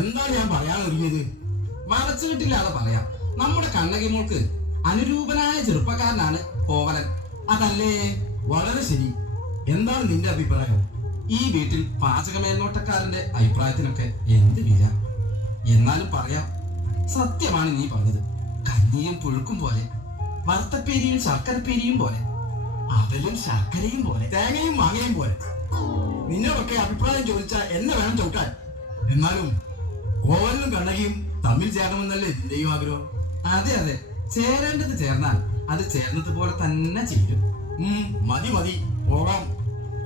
എന്താ ഞാൻ പറയാൻ ഒരുങ്ങിയത്? മറച്ചു കിട്ടില്ലാതെ പറയാം. നമ്മുടെ കണ്ണകി മോൾക്ക് അനുരൂപനായ ചെറുപ്പക്കാരനാണ് കോവലൻ. അതല്ലേ? വളരെ ശരി. എന്താണ് നിന്റെ അഭിപ്രായം? ഈ വീട്ടിൽ പാചക മേൽനോട്ടക്കാരന്റെ അഭിപ്രായത്തിനൊക്കെ എന്ത് വില? എന്നാലും പറയാം, സത്യമാണ് നീ പറഞ്ഞത്. കഞ്ഞിയും പുഴുക്കും പോലെ, വറുത്തപ്പേരിയും ശർക്കരപ്പേരിയും പോലെ, അവലും ശർക്കരയും പോലെ. തേങ്ങയും മാങ്ങയും പോലെ. നിന്നോടൊക്കെ അഭിപ്രായം ചോദിച്ചാൽ എന്നെ വേണം ചവിട്ടാൻ. എന്നാലും കോവലിനും കണ്ണകിയും തമ്മിൽ ചേരണമെന്നല്ലേ നിന്റെയും ആഗ്രഹം? അതെ അതെ, ചേരേണ്ടത് ചേർന്നാൽ അത് ചേർന്നതുപോലെ തന്നെ ചേരും. മതി മതി, പോകാം.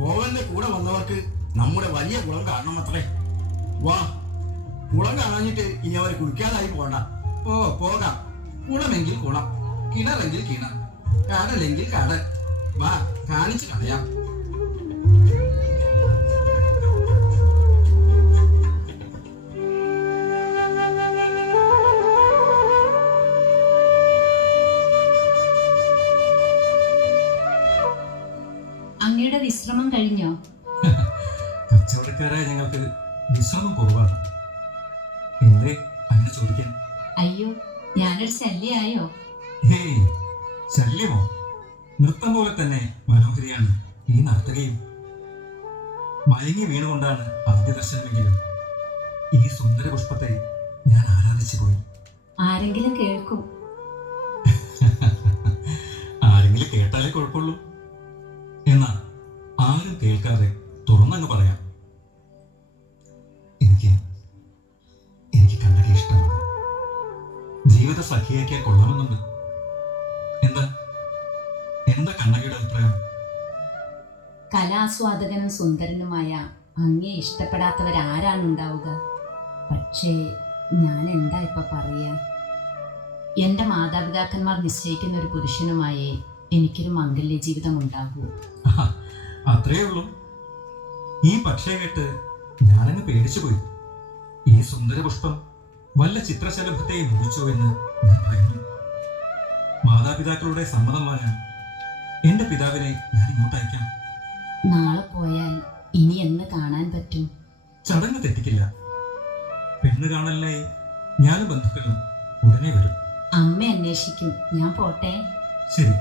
കോവലിന്റെ കൂടെ വന്നവർക്ക് നമ്മുടെ വലിയ കുളം കാണണം അത്രേ. വാ, കുളം കാണാഞ്ഞിട്ട് ഇനി അവർ കുളിക്കാതായി പോകണ്ട. പോകാം. കുളമെങ്കിൽ കുളം, കിണറെങ്കിൽ കിണർ, കടലെങ്കിൽ കടൽ. വാ, കാണിച്ചു കളയാം. അങ്ങയുടെ വിശ്രമം കഴിഞ്ഞോ? കച്ചവടക്കാരായ ഞങ്ങൾക്ക് വിശ്രമം കുറവാണ്. എന്തേ അങ്ങനെ ചോദിക്കാൻ? അയ്യോ, ഞാനൊരു ശല്യായോ? ഹേയ്, ശല്യമോ? നൃത്തം പോലെ തന്നെ മനോഹരിയാണ് ഈ നർത്തകിയും. മയങ്ങി വീണുകൊണ്ടാണ് ആദ്യ ദർശനമെങ്കിലും ഈ സുന്ദര പുഷ്പത്തെ ഞാൻ ആരാധിച്ചു പോയി. ആരെങ്കിലും കേൾക്കും. ആരെങ്കിലും കേട്ടാലേ കുഴപ്പമുള്ളൂ. എന്നാ ആരും കേൾക്കാതെ തുറന്നങ്ങ് പറയാം. എനിക്ക് കണ്ണകി ഇഷ്ടമാണ്. ജീവിത സഖിയാക്കിയാൽ കൊള്ളാമെന്നുണ്ട്. എന്താ കണ്ണകിയുടെ അഭിപ്രായം? കലാസ്വാദകനും സുന്ദരനുമായ അങ്ങയെ ഇഷ്ടപ്പെടാത്തവരാരാണുണ്ടാവുക? പക്ഷേ ഞാൻ എന്താ ഇപ്പൊ പറയാ? എൻ്റെ മാതാപിതാക്കന്മാർ നിശ്ചയിക്കുന്ന ഒരു പുരുഷനുമായേ എനിക്കൊരു മംഗല്യ ജീവിതം ഉണ്ടാകൂ. അത്രയേ ഉള്ളൂ. ഈ പക്ഷേ കേട്ട് ഞാനങ്ങ് പേടിച്ചു പോയി. ഈ സുന്ദര പുഷ്പം വല്ല ചിത്രശലഭത്തെയും മുറിച്ചോ എന്ന് ഞാൻ ഭയന്നു. മാതാപിതാക്കളുടെ സമ്മതം വാങ്ങാൻ എന്റെ പിതാവിനെ ഞാൻ ഇങ്ങോട്ട് അയക്കാം. നാളെ പോയാൽ ഇനി എന്ന് കാണാൻ പറ്റും? ചടങ്ങ് തെറ്റിക്കില്ല. പെണ്ണ് കാണലിനായി ഞാനും ബന്ധുക്കളും ഉടനെ വരും. അമ്മ അന്വേഷിക്കും. ഞാൻ പോട്ടെ. ശരി.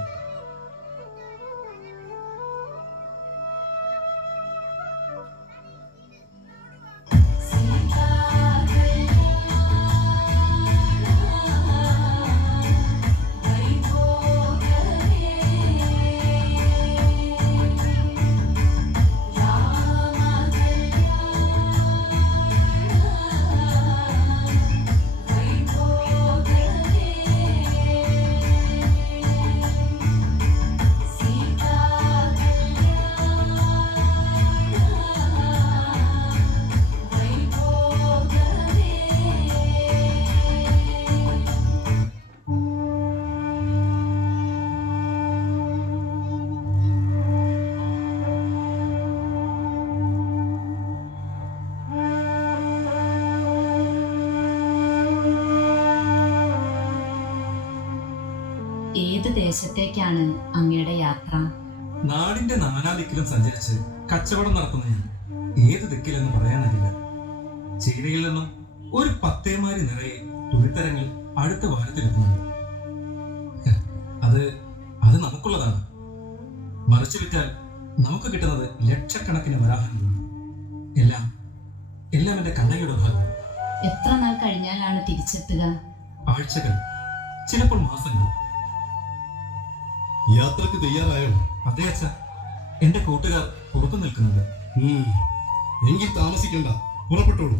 ഏത് ദേശത്തേക്കാണ് അങ്ങയുടെ യാത്ര? നാടിന്റെ നാനാദിക്കിലും സഞ്ചരിച്ച് കച്ചവടം നടത്തുന്ന ഞാൻ ഏത് ദിക്കിലെന്ന് പറയാനാകില്ല. ചീനയിൽ നിന്നും ഒരു 10 മാരി നിറയെ തുണിത്തരങ്ങൾ അടുത്ത വാരത്തിലെത്തുന്നുണ്ട്. അത് നമുക്കുള്ളതാണ്. മറിച്ചു വിറ്റാൽ നമുക്ക് കിട്ടുന്നത് ലക്ഷക്കണക്കിന് വരാഹങ്ങളാണ്. എല്ലാം എന്റെ കണ്ണകിയുടെ ഭാഗം. എത്ര നാൾ കഴിഞ്ഞാലാണ് തിരിച്ചെത്തുക? ആഴ്ചകൾ, ചിലപ്പോൾ മാസങ്ങൾ. യാത്രക്ക് തയ്യാറായോ? അതെ അച്ഛ, എന്റെ കൂട്ടുകാർ പുറത്തു നിൽക്കുന്നുണ്ട്. എങ്കിൽ താമസിക്കണ്ട, പുറപ്പെട്ടോളൂ.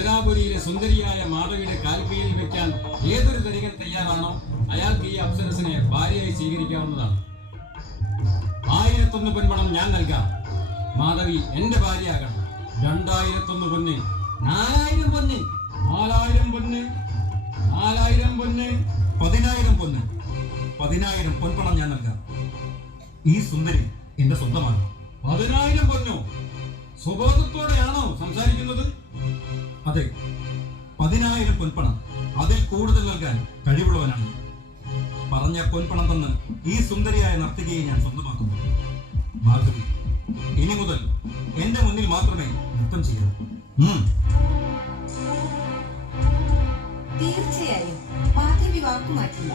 മധുരാപുരിയിലെ സുന്ദരിയായ മാധവിയുടെ കാൽക്കീഴിൽ വെക്കാൻ ഏതൊരു ധനികൻ തയ്യാറാണോ അയാൾക്ക് ഈ അപ്സരസിനെ ഭാര്യയായി സ്വീകരിക്കാവുന്നതാണ്. 1001 പൊൻപണം ഞാൻ നൽകാം. മാധവി എന്റെ ഭാര്യയാകണം. 2001 പൊന്ന്, 4000 പൊന്ന്, 4000 പൊന്ന്, 4000 പൊന്ന്, 10,000 പൊന്ന്, 10,000 പൊൻപണം ഞാൻ നൽകാം. ഈ സുന്ദരി എന്റെ സ്വന്തമാണ്. 10,000 പൊന്നോ? സ്വബോധത്തോടെയാണോ സംസാരിക്കുന്നത്? അതെ, 10,000 പൊൻപണം. അതിൽ കൂടുതൽ നൽകാൻ കഴിവുള്ളവനാണ്. പറഞ്ഞ പൊൻപണം തന്ന് ഈ സുന്ദരിയായ നർത്തകിയെ ഞാൻ സ്വന്തമാക്കുന്നു. മാധവി, ഇനി മുതൽ എന്റെ മുന്നിൽ മാത്രമേ നൃത്തം ചെയ്യൂ. തീർച്ചയായും മാധവി വാക്കുമാറ്റില്ല.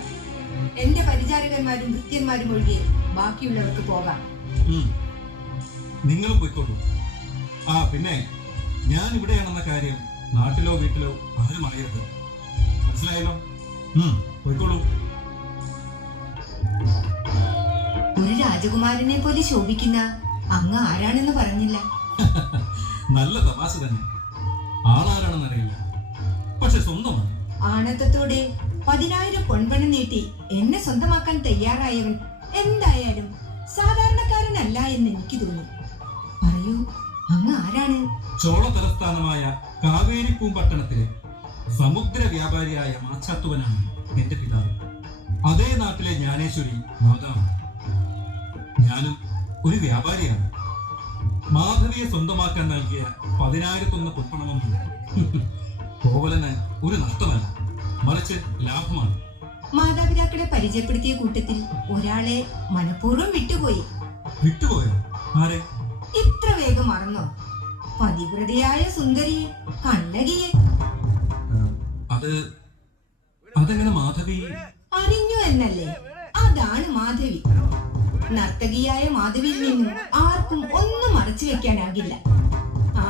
എന്റെ പരിചാരകന്മാരും ഭൃത്യന്മാരും ഒഴികെ ബാക്കിയുള്ളവർക്ക് പോകാം. നിങ്ങളും പോയിക്കോളൂ. ആ പിന്നെ, ഞാൻ ഇവിടെയാണെന്ന കാര്യം നാട്ടിലോ വീട്ടിലോ ആരും അറിയരുത്. മനസ്സിലായല്ലോ? പോയിക്കോളൂ. ഒരു രാജകുമാരനെ പോലെ ശോഭിക്കുന്ന അങ്ങ് ആരാണെന്ന് പറഞ്ഞില്ല. നല്ല തമാശ തന്നെ. ആളാരാണെന്ന് അറിയില്ല, പക്ഷെ സ്വന്തമാണ്. ആണത്തത്തോടെ 10,000 പൊൻപണം നീട്ടി എന്നെ സ്വന്തമാക്കാൻ തയ്യാറായവൻ എന്തായാലും സാധാരണക്കാരനല്ല എന്ന് എനിക്ക് തോന്നി. പറയൂ, അങ്ങ് ആരാണ്? ചോള തലസ്ഥാനമായ കാവേരിപ്പൂം പട്ടണത്തിലെ സമുദ്ര വ്യാപാരിയായ മാച്ചാത്തുവനാണ് എന്റെ പിതാവ്. അതേ നാട്ടിലെ ജ്ഞാനേശ്വരി മാതാവ്. ഞാനും ഒരു വ്യാപാരിയാണ്. മാധവിയെ സ്വന്തമാക്കാൻ നൽകിയ 10,001 പൊൻപണമൊന്നും കോവലന് ഒരു നഷ്ടമല്ല, മറിച്ച് ലാഭമാണ്. മാതാപിതാക്കളെ പരിചയപ്പെടുത്തിയ കൂട്ടത്തിൽ ഒരാളെ മനഃപൂർവ്വം വിട്ടുപോയി. വിട്ടുപോയോ? ആരെ? ഇത്ര വേഗം മറന്നോ? പതിവ്രതയായ സുന്ദരിയെ, കണ്ണകിയെ. അതെങ്ങനെ മാധവി? അറിഞ്ഞു എന്നല്ലേ? അതാണ് മാധവി. നർത്തകിയായ മാധവിയിൽ നിന്നും ആർക്കും ഒന്നും മറച്ചു വെക്കാനാകില്ല. ആ,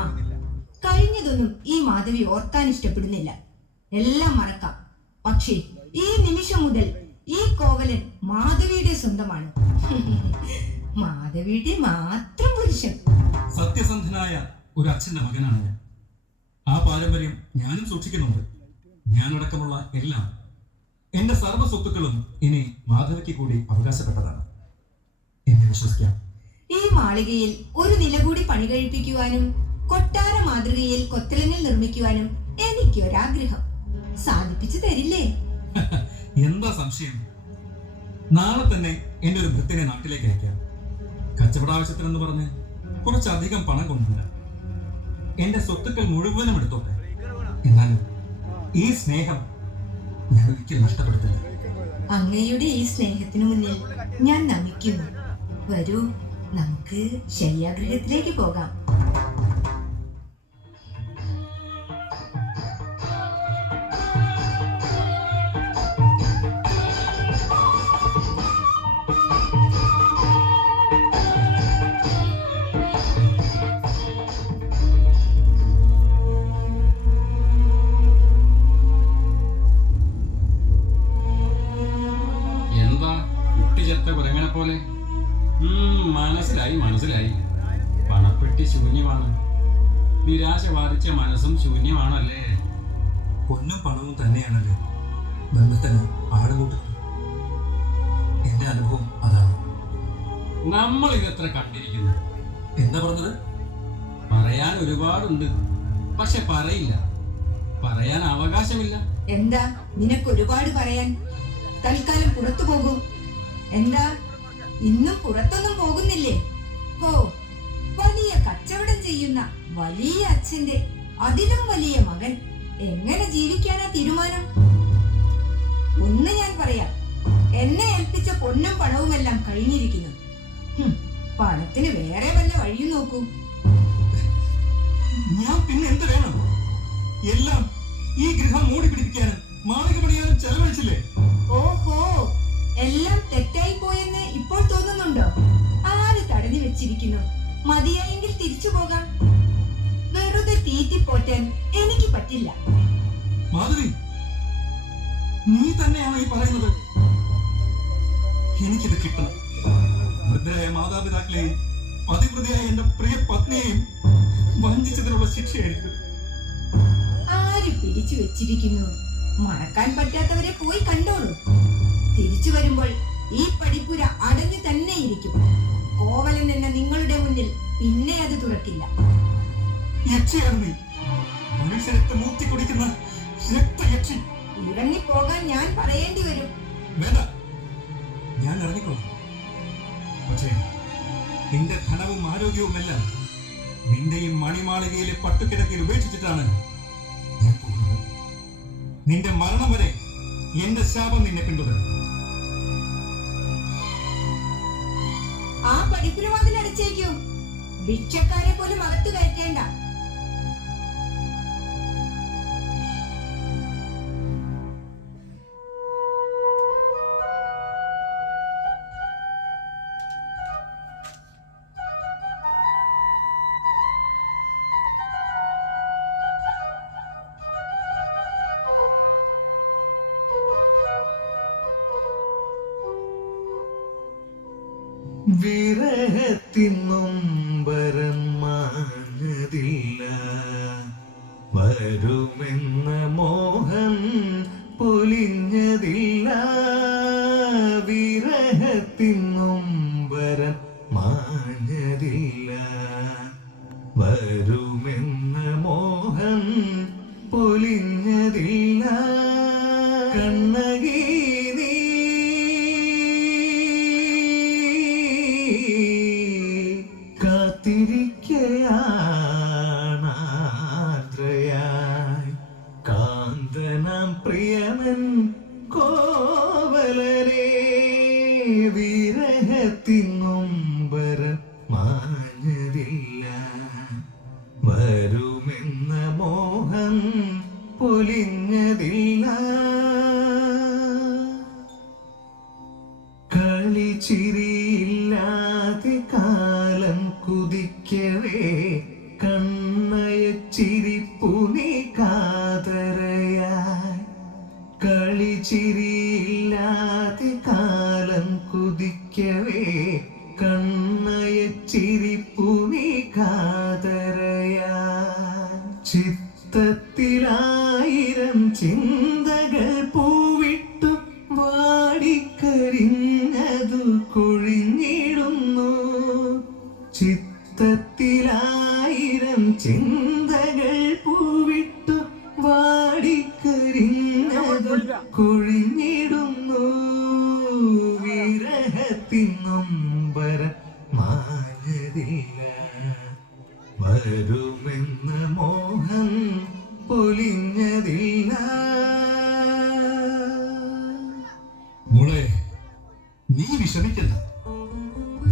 കഴിഞ്ഞതൊന്നും ഈ മാധവി ഓർക്കാൻ ഇഷ്ടപ്പെടുന്നില്ല. എല്ലാം മറക്കാം. പക്ഷേ ഈ നിമിഷം മുതൽ ഈ കോവലൻ മാധവിയുടെ സ്വന്തമാണ്. മാധവിയുടെ മാത്രം പുരുഷൻ. സത്യസന്ധനായ ഒരു അച്ഛന്റെ മകനാണ് ഞാൻ. ആ പാരമ്പര്യം ഞാനും സൂക്ഷിക്കുന്നുണ്ട്. ഞാനടക്കമുള്ള എല്ലാം, എന്റെ സർവ്വ സ്വത്തുക്കളും ഇനി മാധവിക്ക് കൂടി അവകാശപ്പെട്ടതാണ്. എന്നെ വിശ്വസിക്കാം. ഈ മാളികയിൽ ഒരു നില കൂടി പണി കഴിപ്പിക്കുവാനും കൊട്ടാര മാതൃകയിൽ കൊത്തളങ്ങൾ നിർമ്മിക്കുവാനും എനിക്കൊരാഗ്രഹം. സാധിപ്പിച്ചു തരില്ലേ? എന്താ സംശയം? നാളെ തന്നെ എന്റെ ഒരു ഭൃത്യനെ നാട്ടിലേക്ക് അയക്കാം. കച്ചവടാവശ്യത്തിനെന്ന് പറഞ്ഞ് കുറച്ചധികം പണം കൊണ്ടുവരാം. എന്റെ സ്വത്തുക്കൾ മുഴുവനും എടുത്തോട്ടെ. എന്നാലും ഈ സ്നേഹം ഞാൻ ഒരിക്കലും നഷ്ടപ്പെടുത്തില്ല. അങ്ങയുടെ ഈ സ്നേഹത്തിനു മുന്നിൽ ഞാൻ നമിക്കുന്നു. വരൂ, നമുക്ക് ശയ്യാഗൃഹത്തിലേക്ക് പോകാം. പോലെ മനസ്സിലായി. പണപ്പെട്ടി ശൂന്യമാണ്. നിരാശ ബാധിച്ച മനസ്സും ശൂന്യമാണല്ലേ? പൊന്നും പണവും തന്നെയാണല്ലോ ബന്ധത്തിന് ആടുകൂട്ടുന്നത്. എന്റെ അനുഭവം അതാണ്. നമ്മൾ ഇതെത്ര കണ്ടിരിക്കുന്നു. എന്താ പറഞ്ഞത്? പറയാൻ ഒരുപാടുണ്ട്, പക്ഷെ പറയില്ല. പറയാൻ അവകാശമില്ല. എന്താ നിനക്ക് ഒരുപാട് പറയാൻ? തൽക്കാലം പുറത്തു പോകൂ. എന്താ ഇന്നും പുറത്തൊന്നും പോകുന്നില്ലേ? ഓ, വലിയ കച്ചവടം ചെയ്യുന്ന വലിയ അച്ഛന്റെ അതിലും വലിയ മകൻ എങ്ങനെ ജീവിക്കാനാ തീരുമാനം? ഒന്ന് ഞാൻ പറയാം, എന്നെ ഏൽപ്പിച്ച പൊന്നും പണവുമെല്ലാം കഴിഞ്ഞിരിക്കുന്നു. പണത്തിന് വേറെ വല്ല വഴിയും നോക്കൂ. ഞാൻ പിന്നെ എന്ത് വേണം? എല്ലാം ഈ ഗൃഹം മൂടി പിടിപ്പിക്കാനും മാളിക പണിയാനും ചെലവഴിച്ചില്ലേ? ഓഹോ, എല്ലാം തെറ്റായി പോയെന്ന് ഇപ്പോൾ തോന്നുന്നുണ്ടോ? ആര് തടഞ്ഞു വെച്ചിരിക്കുന്നു? മതിയായെങ്കിൽ തിരിച്ചു പോകാം. വെറുതെ തീറ്റിപ്പോറ്റാൻ എനിക്ക് പറ്റില്ല. മാധവി, നീ തന്നെയാണ് ഈ പറയുന്നത്? എനിക്കിത് കിട്ടണം. വൃദ്ധരായ മാതാപിതാക്കളെയും പതിവൃതയായ എന്റെ പ്രിയ പത്നിയെയും വഞ്ചിച്ചതിനുള്ള ശിക്ഷയായിരിക്കും. പിടിച്ചു വെച്ചിരിക്കുന്നു. മറക്കാൻ പറ്റാത്തവരെ പോയി കണ്ടോളൂ. തിരിച്ചു വരുമ്പോൾ ഈ പടിപ്പുര അടഞ്ഞു തന്നെ ഇരിക്കും. കോവലൻ എന്ന നിങ്ങളുടെ മുന്നിൽ പിന്നെ അത് തുറക്കില്ല. യക്ഷിയാണ് നീ, മനുഷ്യരക്തം മൂത്തി കുടിക്കുന്ന രക്തയക്ഷി. ഇറങ്ങിപ്പോകാൻ ഞാൻ പറയേണ്ടി വരും. വേണ്ട, ഞാൻ ഇറങ്ങിക്കോളാം. പക്ഷേ നിന്റെ ധനവും ആരോഗ്യവുമെല്ലാം നിന്റെയും മണിമാളികയിലെ പട്ടുകിടക്കയിൽ ഉപേക്ഷിച്ചിട്ടാണ് ഞാൻ പോകുന്നത്. നിന്റെ മരണം വരെ എന്റെ ശാപം നിന്നെ പിന്തുടരും. ആ പടിപ്പുരവാതിൽ അടച്ചേക്കൂ. ഭിക്ഷക്കാരെ പോലും അകത്തു കയറ്റേണ്ട. വിരഹത്തിനൊമ്പരം മാഞ്ഞതില്ല, വരുമെന്ന മോഹം പൊലിഞ്ഞതില്ല. വിരഹത്തിനൊമ്പരം മാഞ്ഞതില്ല, വരുമെന്ന മോഹം പൊലിഞ്ഞതില്ല. കണ്ണകി കാത്തിരിക്കയാണാദ്രയായി കാന്തനാം പ്രിയമൻ കോവലരെ. വിരഹത്തിനൊമ്പരം മാഞ്ഞതില്ല, വരുമെന്ന മോഹം പൊലിഞ്ഞതില്ല. കളിച്ചിരിയില്ലാതെ കാലം കുതിക്കവേ കണ്ണയച്ചിരിപ്പു നീ കാതരയായി. കളിച്ചിരിയില്ലാതെ കാലം കുതിക്കവേ കണ്ണയച്ചിരിപ്പു നീ കാതരയായി. ചിത്തത്തിലായിരം ചിന്തകൾ പൂവിട്ടു വാടിക്കരിഞ്ഞതു കൊഴിഞ്ഞിടുന്നു. ചിത്തത്തിലായിരം ചിന്തകൾ പൂവിട്ടു വാടിക്കരിഞ്ഞതു കൊഴിഞ്ഞിടുന്നു. വിരഹത്തിനൊമ്പരം മാഞ്ഞതില്ല, വരുമെന്ന മോഹം പൊലിഞ്ഞതില്ല. മോളെ, നീ വിഷമിക്കണ്ട.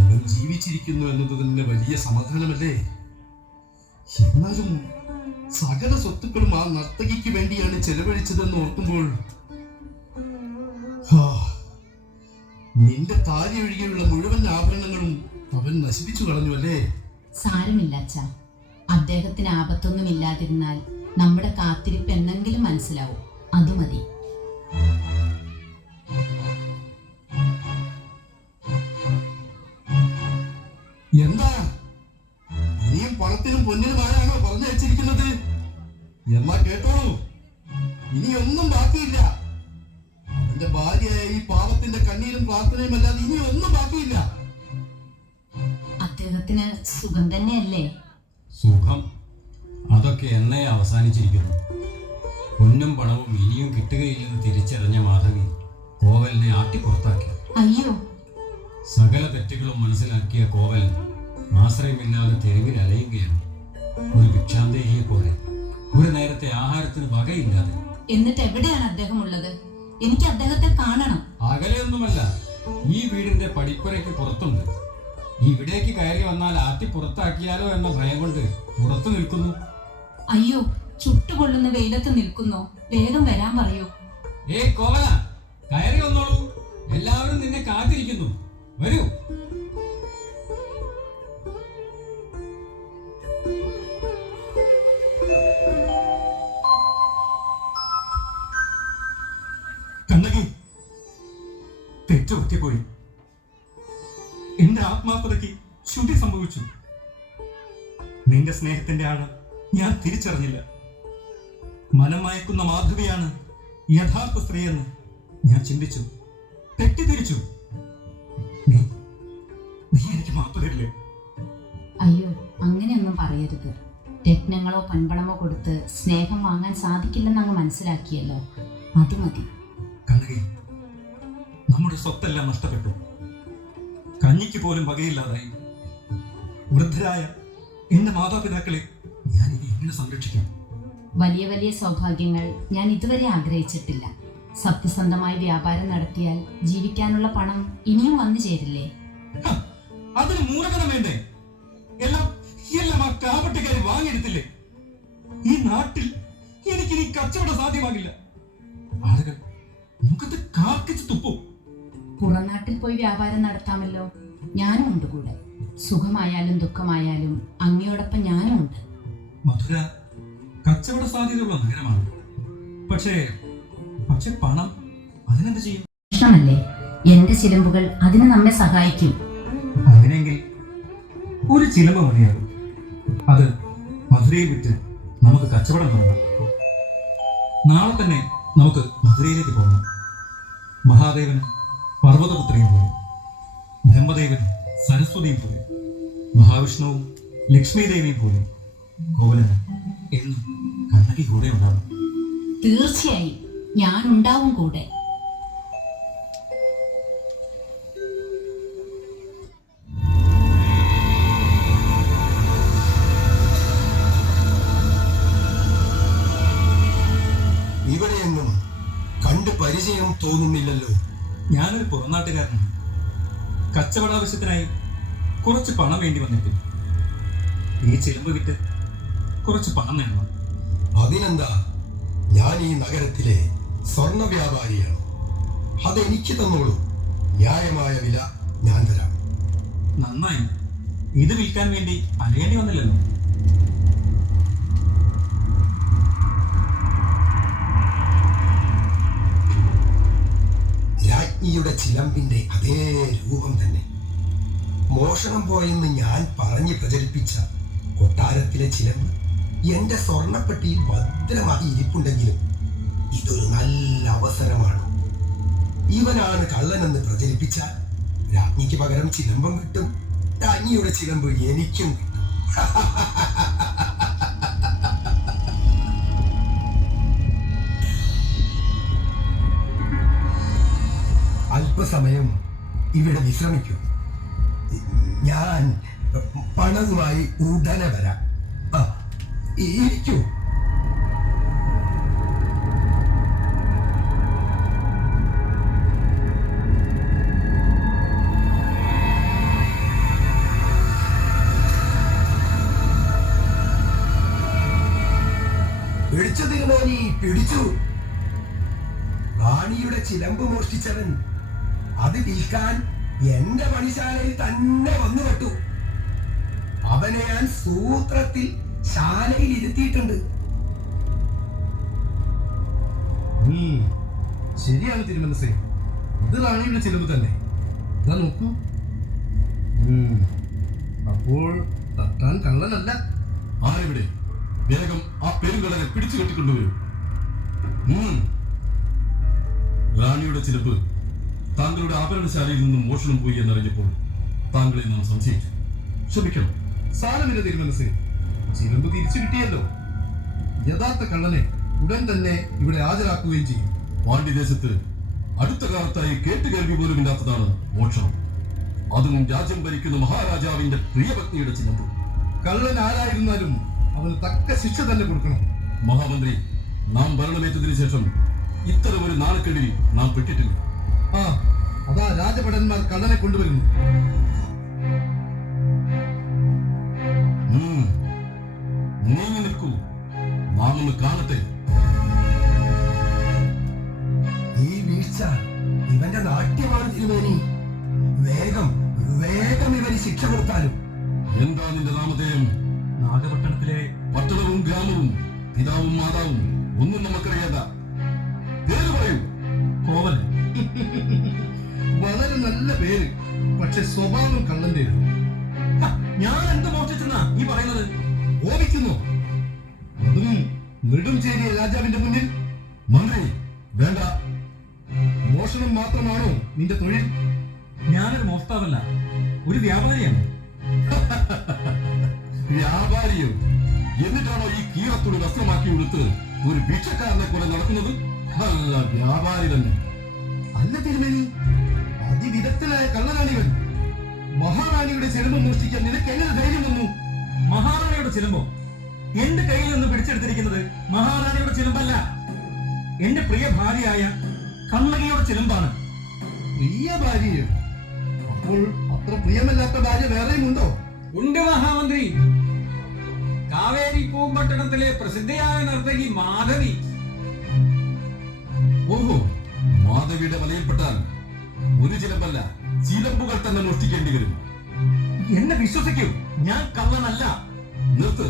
അവൻ ജീവിച്ചിരിക്കുന്നു എന്നത് തന്നെ വലിയ സമാധാനമല്ലേ? എന്നാലും സകല സ്വത്തുക്കളും ആ നർത്തകിക്ക് വേണ്ടിയാണ് ചെലവഴിച്ചതെന്ന് ഓർക്കുമ്പോൾ നിന്റെ താലി ഒഴികെയുള്ള മുഴുവൻ ആഭരണങ്ങളും അവൻ നശിപ്പിച്ചു കളഞ്ഞു അല്ലേ? സാരമില്ല അച്ഛാ, അദ്ദേഹത്തിന് ആപത്തൊന്നും ഇല്ലാതിരുന്നാൽ നമ്മുടെ കാത്തിരിപ്പ് എന്നെങ്കിലും മനസ്സിലാവും. അത് മതി. എന്താ ഇനിയും പണത്തിനും പൊന്നിനുമായാണോ പറഞ്ഞു വെച്ചിരിക്കുന്നത്? എന്നാ കേട്ടോളൂ, ഇനിയൊന്നും ബാക്കിയില്ല. അവന്റെ ഭാര്യയായ ഈ പാവത്തിന്റെ കണ്ണീരും പ്രാർത്ഥനയും അല്ലാതെ ഇനിയൊന്നും ബാക്കിയില്ല. അദ്ദേഹത്തിന് സുഖം തന്നെയല്ലേ? സുഖം അതൊക്കെ എന്നേ അവസാനിച്ചിരിക്കുന്നു. പൊന്നും പണവും ഇനിയും കിട്ടുകയില്ലെന്ന് തിരിച്ചറിഞ്ഞ മാധവി കോവലിനെ ആട്ടിപ്പുറത്താക്കി. അയ്യോ, സകല തെറ്റുകളും മനസ്സിലാക്കിയ കോവലൻ ആശ്രയമില്ലാതെ തെരുവിൽ അലയുകയാണ്. ഒരു ഭിക്ഷാന്തയെ പോലെ, ഒരു നേരത്തെ ആഹാരത്തിന് വകയില്ലാതെ. എന്നിട്ട് എവിടെയാണ് അദ്ദേഹം ഉള്ളത്? എനിക്ക് അദ്ദേഹത്തെ കാണണം. അകലെയൊന്നുമല്ല, ഈ വീടിന്റെ പടിപ്പുരയ്ക്ക് പുറത്തുണ്ട്. ഇവിടേക്ക് കയറി വന്നാൽ ആട്ടി പുറത്താക്കിയാലോ എന്ന ഭയം കൊണ്ട് പുറത്തു നിൽക്കുന്നു. അയ്യോ, ചുട്ടുകൊള്ളുന്ന വെയിലത്ത് നിൽക്കുന്നോ? വേഗം വരാൻ പറയൂ. കോവല, കയറി വന്നോളൂ. എല്ലാവരും നിന്നെ കാത്തിരിക്കുന്നു. വരൂ. കണ്ണകി, തെറ്റു പറ്റിപ്പോയി. എന്റെ ആത്മാർത്ഥതയ്ക്ക് ശുദ്ധി സംഭവിച്ചു. നിന്റെ സ്നേഹത്തിന്റെ ആഴം ഞാൻ തിരിച്ചറിഞ്ഞില്ല. മനം മയക്കുന്ന മാധവിയാണ് യഥാർത്ഥ സ്ത്രീയെന്ന് ഞാൻ ചിന്തിച്ചു, തെറ്റിദ്ധരിച്ചു. നീ എനിക്ക് മാപ്പ് തരില്ലേ? അയ്യോ, അങ്ങനെയൊന്നും പറയരുത്. രത്നങ്ങളോ പൺപണമോ കൊടുത്ത് സ്നേഹം വാങ്ങാൻ സാധിക്കില്ലെന്ന് അങ്ങ് മനസ്സിലാക്കിയല്ലോ, അത് മതി. കണ്ണകി, നമ്മുടെ സ്വത്തെല്ലാം നഷ്ടപ്പെട്ടു. കഞ്ഞിക്ക് പോലും വകയില്ലാതായി. വൃദ്ധരായ എന്റെ മാതാപിതാക്കളെ ഞാൻ ഇനി എങ്ങനെ സംരക്ഷിക്കാം? വലിയ വലിയ സൗഭാഗ്യങ്ങൾ ഞാൻ ഇതുവരെ ആഗ്രഹിച്ചിട്ടില്ല. സത്യസന്ധമായി വ്യാപാരം നടത്തിയാൽ ജീവിക്കാനുള്ള പണം ഇനിയും വന്നു ചേരില്ലേ? അതിന് മൂലധനം വേണ്ടേ? എല്ലാം ആ കാപട്യക്കാരി വാങ്ങിയെടുത്തില്ലേ? ഈ നാട്ടിൽ എനിക്കിനി കച്ചവടം സാധ്യമാകില്ല. ആളുകൾ മുഖത്ത് കാർക്കിച്ച് തുപ്പും. പുറം നാട്ടിൽ പോയി വ്യാപാരം നടത്താമല്ലോ, ഞാനും ഉണ്ട് കൂടെ. സുഖമായാലും ദുഃഖമായാലും അങ്ങയോടൊപ്പം ഞാനും ഉണ്ട്. മധുര കച്ചവട സാധ്യതയുള്ള നഗരമാണ്. പക്ഷേ പണം അതിനെന്ത് ചെയ്യും? പ്രശ്നമല്ലേ, എന്റെ ചിലമ്പുകൾ അതിന് നമ്മെ സഹായിക്കും. അങ്ങനെയെങ്കിൽ ഒരു ചിലമ്പ് മതിയാകും. അത് മധുരയെ വിറ്റ് നമുക്ക് കച്ചവടം തുടങ്ങാം. നാളെ തന്നെ നമുക്ക് മധുരയിലേക്ക് പോകണം. മഹാദേവന് പർവ്വതപുത്രിയും പോലെ, ബ്രഹ്മദേവന് സരസ്വതിയും പോലെ, മഹാവിഷ്ണുവും ലക്ഷ്മി ദേവിയും പോലെ കോവലന് എന്നും കണ്ണകി കൂടെ ഉണ്ടാവും. തീർച്ചയായും ഞാൻ ഉണ്ടാവും കൂടെ. ഇവിടെയൊന്നും കണ്ട് പരിചയം തോന്നുന്നില്ലല്ലോ. ഞാനൊരു പുറംനാട്ടുകാരനാണ്. കച്ചവടാവശ്യത്തിനായി കുറച്ച് പണം വേണ്ടി വന്നിട്ട് ഈ ചിലമ്പ് വിറ്റ് കുറച്ച് പണം നേടണം. അതിനെന്താ, ഞാൻ ഈ നഗരത്തിലെ സ്വർണ വ്യാപാരിയാണ്. അതെനിക്ക് തന്നോളൂ. ന്യായമായ വില ഞാൻ തരാം. നന്നായി. ഇത് വിൽക്കാൻ വേണ്ടി അലയേണ്ടി വന്നില്ലല്ലോ. രാജ്ഞിയുടെ ചിലമ്പിന്റെ അതേ രൂപം തന്നെ. മോഷണം പോയെന്ന് ഞാൻ പറഞ്ഞ് പ്രചരിപ്പിച്ച കൊട്ടാരത്തിലെ ചിലമ്പ് എന്റെ സ്വർണപ്പെട്ടിയിൽ ഭദ്രമായി ഇരിപ്പുണ്ടെങ്കിലും ഇതൊരു നല്ല അവസരമാണ്. ഇവനാണ് കള്ളനെന്ന് പ്രചരിപ്പിച്ചാൽ രാജ്ഞിക്ക് പകരം ചിലമ്പം കിട്ടും, രാജ്ഞിയുടെ ചിലമ്പ് എനിക്കും കിട്ടും. അല്പസമയം ഇവിടെ വിശ്രമിക്കൂ. ഞാൻ പണവുമായി ഉടനെ വരാം. ഇരിക്കൂ. പിടിച്ചു തിരുമേനി, പിടിച്ചു. റാണിയുടെ ചിലമ്പ് മോഷ്ടിച്ചവൻ അത് വിൽക്കാൻ എന്റെ പണിശാലയിൽ തന്നെ വന്നുപെട്ടു. അവനെ ഞാൻ സൂത്രത്തിൽ ശാലയിൽ ഇരുത്തിയിട്ടുണ്ട്. ശരിയാണ് തിരുമനസേ, ഇത് റാണിയുടെ ചിലവ് തന്നെ. ഇതാ നോക്കൂ. അപ്പോൾ തട്ടാൻ കള്ളനല്ല. ആരെവിടെ? വേഗം ആ പെരുങ്കള്ളനെ പിടിച്ചു കെട്ടിക്കൊണ്ടുവരൂ. റാണിയുടെ ചിലപ്പ് താങ്കളുടെ ആഭരണശാലയിൽ നിന്നും മോഷണം പോയി എന്നറിഞ്ഞപ്പോൾ താങ്കളെ നാം സംശയിച്ചു. ക്ഷമിക്കണം. സാരമില്ല തിരുമനസേ, ചിലമ്പ് തിരിച്ചു കിട്ടിയല്ലോ. യഥാർത്ഥ കള്ളനെ ഉടൻ തന്നെ ഇവിടെ ഹാജരാക്കുകയും ചെയ്യും. പാണ്ഡ്യദേശത്ത് അടുത്ത കാലത്തായി കേട്ടുകേൾവി പോലും ഇല്ലാത്തതാണ് മോഷണം. അതും രാജ്യം ഭരിക്കുന്ന മഹാരാജാവിന്റെ പ്രിയപത്നിയുടെ ചിലമ്പ്. കള്ളൻ ആരായിരുന്നാലും അവന് തക്ക ശിക്ഷ തന്നെ കൊടുക്കണം. മഹാമന്ത്രി, നാം ഭരണമേറ്റതിനു ശേഷം ഇത്തരമൊരു നാണക്കേടിൽ നാം പെട്ടിട്ടില്ല. അതാ രാജഭടന്മാർ കള്ളനെ കൊണ്ടുവരുന്നു. നീങ്ങി നിൽക്കൂ, നാം ഒന്ന് കാണട്ടെ. ഈ വീഴ്ച ഇവന്റെ നാട്യമാണ് തിരുമേനി. വേഗം വേഗം ഇവന് ശിക്ഷ കൊടുത്താലും. എന്താ നിന്റെ നാമധേയം? നാഗപട്ടണത്തിലെ പട്ടണവും ഗ്രാമവും പിതാവും മാതാവും ഒന്നും നമുക്കറിയാത്ത പേര് പറയൂ. കോവലൻ. വളരെ നല്ല പേര്, പക്ഷെ സ്വഭാവം കള്ളന്റെ. ഞാൻ എന്ത് മോഷ്ടിച്ചെന്നാ ഈ പറയുന്നത്? ഓടിക്കുന്നു. അതും നെടുംചേരിയ രാജാവിന്റെ എന്റെ മുന്നിൽ? മന്ത്രി വേണ്ട. മോഷണം മാത്രമാണോ നിന്റെ തൊഴിൽ? ഞാനൊരു മോഷ്ടാവല്ല, ഒരു വ്യാപാരിയാണ്. വ്യാപാരിയോ? എന്നിട്ടാണോ ഈ കീറത്തുണി വസ്ത്രമാക്കി കൊടുത്ത് ഒരു ഭിക്ഷക്കാരനെ പോലെ നടക്കുന്നത്? അല്ല, വ്യാപാരി തന്നെ. അല്ല തിരുമേനി, അതിവിദഗ്ധനായ കള്ളനാണിവൻ. മഹാറാണിയുടെ ചെലവ് മോഷ്ടിക്കാൻ നിനക്ക് എങ്ങനെ ധൈര്യം വന്നു? മഹാറാണിയുടെ ചിലമ്പോ? എന്റെ കയ്യിൽ നിന്ന് പിടിച്ചെടുത്തിരിക്കുന്നത് മഹാറാണിയുടെ ചിലമ്പല്ല, എന്റെ പ്രിയ ഭാര്യയായ കണ്ണകിയുടെ ചിലമ്പാണ്. പ്രിയ ഭാര്യയോ? അപ്പോൾ അത്ര പ്രിയമല്ലാത്ത ഭാര്യ വേറെയും ഉണ്ടോ? ഉണ്ട് മഹാമന്ത്രി. കാവേരി പൂമ്പട്ടണത്തിലെ പ്രസിദ്ധയായ നർത്തകി മാധവി. ഓഹോ, മാധവിയുടെ വലയിൽപ്പെട്ടാൽ ഒരു ചിലമ്പല്ല, ചിലമ്പുകൾ തന്നെ മോഷ്ടിക്കേണ്ടി വരും. എന്നെ വിശ്വസിക്കൂ, ഞാൻ കള്ളനല്ല. നിർത്ത്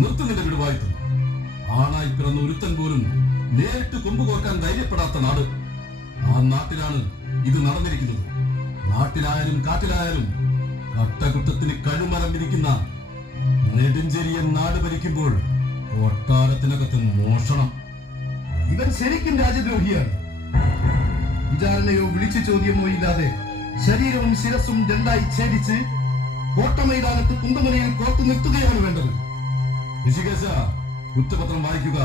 നിന്റെ വിടുവായിത്തം. ആണായി പിറന്ന ഒരുത്തൻ പോലും നേരിട്ട് കൊമ്പ് കോർക്കാൻ ധൈര്യപ്പെടാത്ത നാട്. ആ നാട്ടിലാണ് ഇത് നടന്നിരിക്കുന്നത്. നാട്ടിലായാലും കാട്ടിലായാലും കട്ടകുട്ടത്തിന് കഴുമരം വിരിക്കുന്ന നെടുഞ്ചെരിയൻ നാട് ഭരിക്കുമ്പോൾ കൊട്ടാരത്തിനകത്ത് മോഷണം. ഇവൻ ശരിക്കും രാജദ്രോഹിയാണ്. വിചാരണയോ വിളിച്ചു ചോദ്യമോ ഇല്ലാതെ ശരീരവും ശിരസും രണ്ടായി ഛേദിച്ച് കോട്ടമൈതാനത്ത് കുന്തമനയിൽ കോർത്തു നിർത്തുകയാണ് വേണ്ടത്. ഋഷികേശ, കുറ്റപത്രം വായിക്കുക.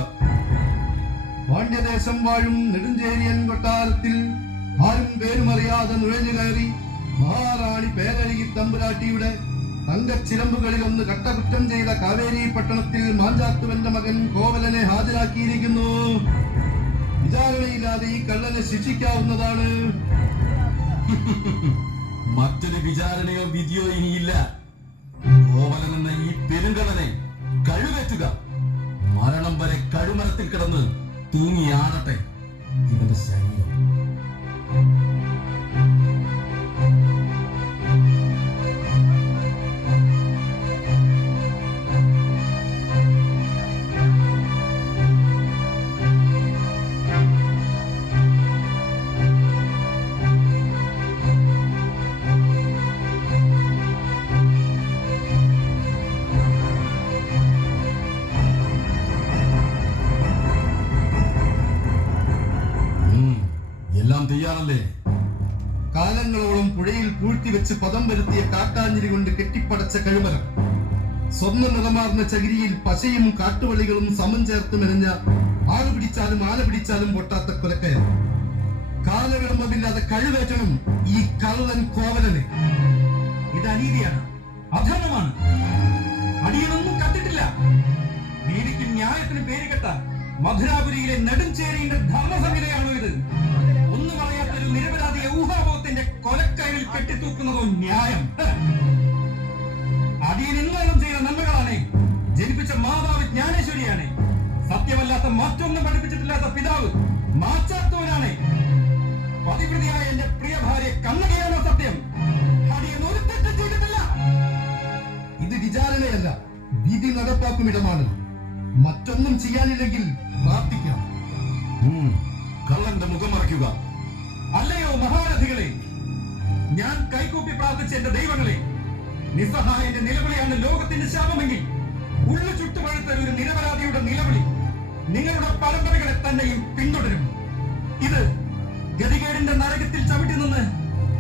പാണ്ഡ്യദേശം വാഴും നെടുഞ്ചേരിയൻ കൊട്ടാരത്തിൽ ആരും പേരുമറിയാതെ നുഴഞ്ഞു കയറി മഹാറാണി പേരഴകി തമ്പുരാട്ടിയുടെ തങ്കച്ചിലമ്പുകളിൽ ഒന്ന് കട്ടകുറ്റം ചെയ്ത കാവേരി പട്ടണത്തിൽ മാഞ്ചാത്തുവന്റെ മകൻ കോവലനെ ഹാജരാക്കിയിരിക്കുന്നു. വിചാരണയില്ലാതെ ഈ കള്ളനെ ശിക്ഷിക്കാവുന്നതാണ്. മറ്റൊരു വിചാരണയോ വിധിയോ ഇനിയില്ല. കോവലൻ എന്ന ഈ പെരുങ്കള്ളനെ കഴുകറ്റുക. മരണം വരെ കഴുമരത്തിൽ കിടന്ന് തൂങ്ങിയാടട്ടെ ഇവന്റെ ശരീരം. എല്ലാം തയ്യാറല്ലേ? കാലങ്ങളോളം പുഴയിൽ പൂഴ്ത്തിവെച്ച് പദം വരുത്തിയ കാട്ടാഞ്ഞിരി കൊണ്ട് കെട്ടിപ്പടച്ച കഴുമരം, സ്വർണ്ണ നിറമാർന്ന ചകിരിയിൽ പശയും കാട്ടുവള്ളികളും സമം ചേർത്ത് മെനഞ്ഞ ആള് പിടിച്ചാലും ആന പിടിച്ചാലും പൊട്ടാത്ത കൊലക്കയർ. കാലവിളംബമില്ലാതെ കഴിവേറ്റണം ഈ കള്ളൻ കോവലനെ. ഇത് അനീതിയാണ്, അധർമ്മമാണ്. അടിയനൊന്നും കത്തിട്ടില്ല. നീതിക്കും ന്യായത്തിന് പേര് കെട്ട മധുരാപുരിയിലെ നെടുഞ്ചേരിയുടെ ധർമ്മസംഹിതയാണോ ഇത്? ഒന്നും അറിയാത്തൊരു നിരപരാധിയെ ഊഹാഭോഗത്തിന്റെ കൊലക്കയറിൽ കെട്ടിത്തൂക്കുന്നതോ ന്യായം? അടിയൻ ഇന്നോളം ചെയ്ത നന്മകളാണ്. ജനിപ്പിച്ച മാതാവ് ജ്ഞാനേശ്വരിയാണ്. സത്യമല്ലാത്ത മറ്റൊന്നും പഠിപ്പിച്ചിട്ടില്ലാത്ത പിതാവ് മാച്ചാത്തവനാണ്. പതിവൃതിയായ എന്റെ പ്രിയ ഭാര്യ കണ്ണകിയാണോ സത്യം? അടിയൻ ഒരു തെറ്റും ചെയ്തിട്ടില്ല. ഇത് വിചാരണയല്ല, വിധി നടപ്പാക്കും ഇടമാണ്. മറ്റൊന്നും ചെയ്യാനില്ലെങ്കിൽ പ്രാർത്ഥിക്കാം. കള്ളന്റെ മുഖം മറയ്ക്കുക. അല്ലയോ മഹാരഥികളെ, ഞാൻ കൈകൂപ്പി പ്രാർത്ഥിച്ച എന്റെ ദൈവങ്ങളെ, നിസ്സഹായന്റെ നിലവിളിയാണ് ലോകത്തിന്റെ ശാപമെങ്കിൽ ഉള്ളു ചുട്ടുപഴുത്ത ഒരു നിരപരാധിയുടെ നിലവിളി നിങ്ങളുടെ പരമ്പരകളെ തന്നെയും പിന്തുടരും. ഇത് ഗതികേടിന്റെ നരകത്തിൽ ചവിട്ടി നിന്ന്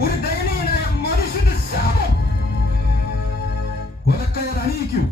ഒരു ദയനീയനായ മനുഷ്യന്റെ ശാപം. കൊലക്കയർ അണിയിക്കൂ.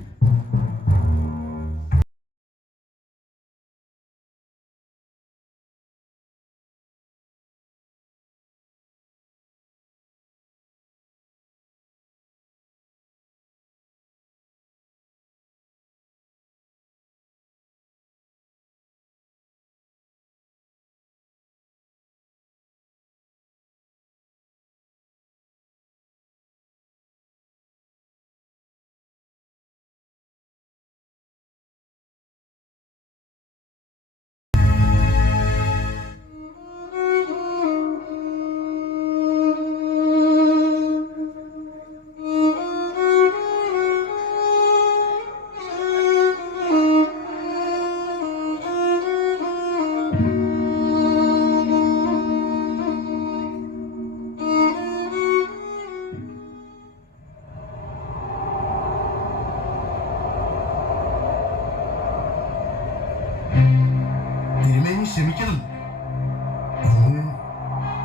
ക്ഷമിക്കണം.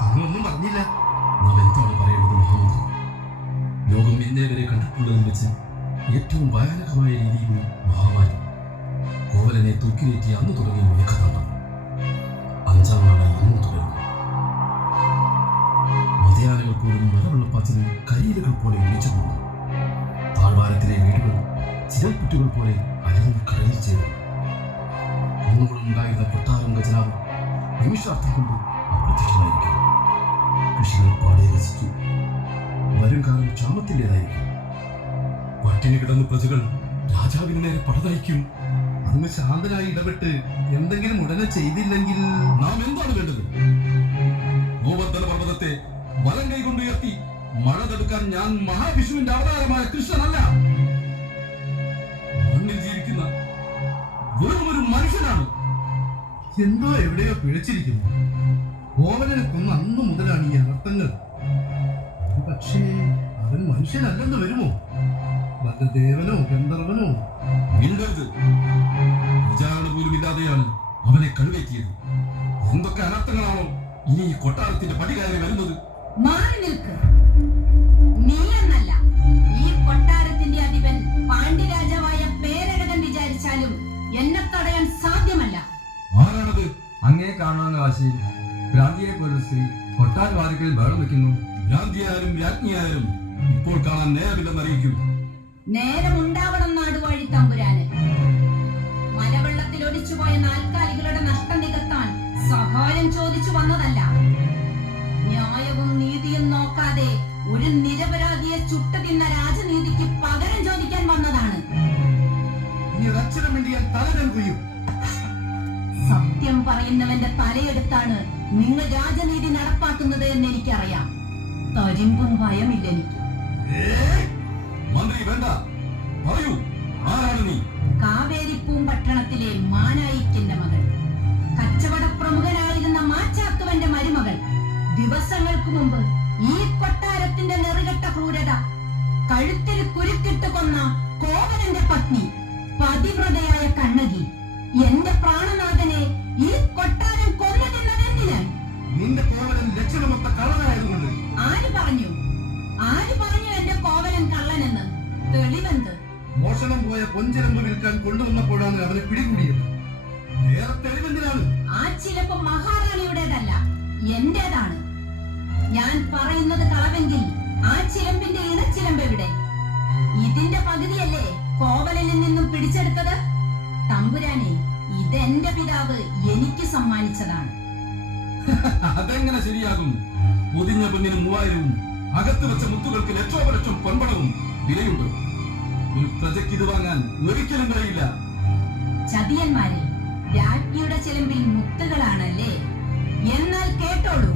അങ്ങൊന്നും പറഞ്ഞില്ല. നാം എന്താണ് പറയേണ്ടത് മഹാമന്ത്രി? ലോകം ഇന്നേ വരെ കണ്ടിട്ടുള്ളതിൽ വെച്ച് ഏറ്റവും ഭയാനകമായ രീതിയിൽ മഹാമാരി കോവലനെ തൂക്കിലേറ്റി അന്ന് തുടങ്ങിയ മേഘതാണ്ഡവം 5-ാം നാളായി ഇന്നും തുടരുന്നു. മതയാനകൾ പോലും മലവെള്ളപ്പാച്ചിലും കരിയിലകൾ പോലെ ഒളിച്ചുകൊണ്ടു. താഴ്വാരത്തിലെ വീടുകൾ ചിരൽപ്പുറ്റുകൾ പോലെ അലിഞ്ഞു കടലിൽ ചേർന്നു. കുന്നുകളുണ്ടായിരുന്ന കൊട്ടാരം ഖജനാവ് നിമിഷാർത്ഥം കൊണ്ട് അപ്രത്യക്ഷമായിരിക്കും. കൃഷികൾ പാടെ രസിച്ചു. വരും കാലം ക്ഷാമത്തിൻ്റെതായിരിക്കും. പട്ടിണി കിടന്ന പ്രജകൾ രാജാവിന് നേരെ പടനയിക്കും. അങ്ങ് ശാന്തനായി ഇടപെട്ട് എന്തെങ്കിലും ഉടനെ ചെയ്തില്ലെങ്കിൽ നാം എന്താണ് വേണ്ടത്? ഗോവർദ്ധന പർവ്വതത്തെ വലം കൈകൊണ്ടുയർത്തി മഴ തടുക്കാൻ ഞാൻ മഹാവിഷ്ണുവിന്റെ അവതാരമായ കൃഷ്ണനല്ല. മണ്ണിൽ ജീവിക്കുന്ന വെറും ഒരു മനുഷ്യനാണ്. എന്തോ എവിടെയോ പിഴച്ചിരിക്കുന്നു. കോവലനെ കൊന്ന അന്നു മുതലാണ് ഈ അനർത്ഥങ്ങൾ. പക്ഷേ അവൻ മനുഷ്യനല്ലെന്ന് വരുമോ? വല്ല ദേവനോ ഗന്ധർവനോ? മിണ്ടരുത്. വിചാരണ പോലും ഇല്ലാതെയാണ് അവനെ കഴുകേറ്റിയത്. എന്തൊക്കെ അനർത്ഥങ്ങളാണോ ഇനി ഈ കൊട്ടാരത്തിന്റെ പടി കയറി വരുന്നത്? മാറി നിൽക്ക്. നീ എന്നല്ല, ഈ കൊട്ടാരത്തിന്റെ അധിപൻ പാണ്ഡ്യരാജാവായ പേരഴകൻ വിചാരിച്ചാലും എന്നെ തടയാൻ സാധ്യമല്ല. ആരാണത്? അങ്ങേ കാണുന്ന വാശിയിൽ ഭ്രാന്തിയെ പോലെ സ്ത്രീ കൊട്ടാര വാതിക്കൽ ബഹളം വെക്കുന്നു. ഭ്രാന്തിയായാലും രാജ്ഞിയായാലും ഇപ്പോൾ കാണാൻ നേരമില്ലെന്ന് അറിയിക്കൂ. നേരമുണ്ടാവണം നാടുവാഴി തമ്പുരാന്. മലവെള്ളത്തിൽ ഒലിച്ചുപോയ നാൽക്കാലികളുടെ നഷ്ടം നികത്താൻ സഹായം ചോദിച്ചു വന്നതല്ല. ന്യായവും നീതിയും നോക്കാതെ ഒരു നിരപരാധിയെ ചുട്ടു തിന്ന രാജനീതിക്ക് പകരം ചോദിക്കാൻ വന്നതാണ്. ഇനി ഒരക്ഷരം വേണ്ടി ഞാൻ തലകൾ കൊയ്യും. സത്യം പറയുന്നവന്റെ തലയെടുത്താണ് നിങ്ങൾ രാജനീതി നടപ്പാക്കുന്നത് എന്ന് എനിക്കറിയാം. തരിമ്പും ഭയമില്ലെനിക്ക്. മന്ത്രി വേണ്ട, പറയൂ, ആരാണ് നീ? കാവേരിപ്പൂമ്പട്ടണത്തിലെ മാനായിക്കിന്റെ മകൾ, കച്ചവട പ്രമുഖനായിരുന്ന മാച്ചാത്തുവന്റെ മരുമകൾ, ദിവസങ്ങൾക്ക് മുമ്പ് ഈ കൊട്ടാരത്തിന്റെ നെറുകെട്ട ക്രൂരത, കഴുത്തിൽ കുരുക്കിട്ട് കൊന്ന കോവലന്റെ പത്നി, പതിവ്രതയായ കണ്ണകി, എന്റെ പ്രാണനാഥനെ ഈ കൊട്ടാരം കൊന്നു തിന്നതെന്തിന്? നിന്റെ കോവലൻ ലക്ഷണമൊത്ത കള്ളനായതുകൊണ്ട്. ആര് പറഞ്ഞു? ആര് പറഞ്ഞു എന്റെ കോവലൻ കള്ളനെന്ന്? തെളിവെന്ത്? മോഷണം പോയ പൊഞ്ചിലമ്പ് വിൽക്കാൻ കൊണ്ടുവന്നപ്പോഴാണ് അവനെ പിടികൂടിയത്. വേറെ തെളിവെന്തിനാണ്? ആ ചിലപ്പ് മഹാറാണിയുടേതല്ല, എന്റേതാണ്. ഞാൻ പറയുന്നത് കളവെങ്കിൽ ആ ചിലമ്പിന്റെ ഇടച്ചിലമ്പ് എവിടെ? ഇതിന്റെ പകുതിയല്ലേ കോവലനിൽ നിന്നും പിടിച്ചെടുത്തത്? തമ്പുരാനെ, ഇതെന്റെ പിതാവ് എനിക്ക് സമ്മാനിച്ചതാണ്. അതെങ്ങനെ ശരിയാകും? പൊതിഞ്ഞ പെണ്ണിന് 3000-ഉം അകത്ത് വെച്ച മുത്തുകൾക്ക് ലക്ഷോപലക്ഷം പൊൻപണവും വിലയുണ്ട്. ഒരു പ്രജയ്ക്ക് ഇത് വാങ്ങാൻ ഒരിക്കലും കഴിയില്ല. ചതിയന്മാരെ, രാജ്ഞിയുടെ ചിലമ്പിൽ മുത്തുകളാണല്ലേ? എന്നാൽ കേട്ടോളൂ,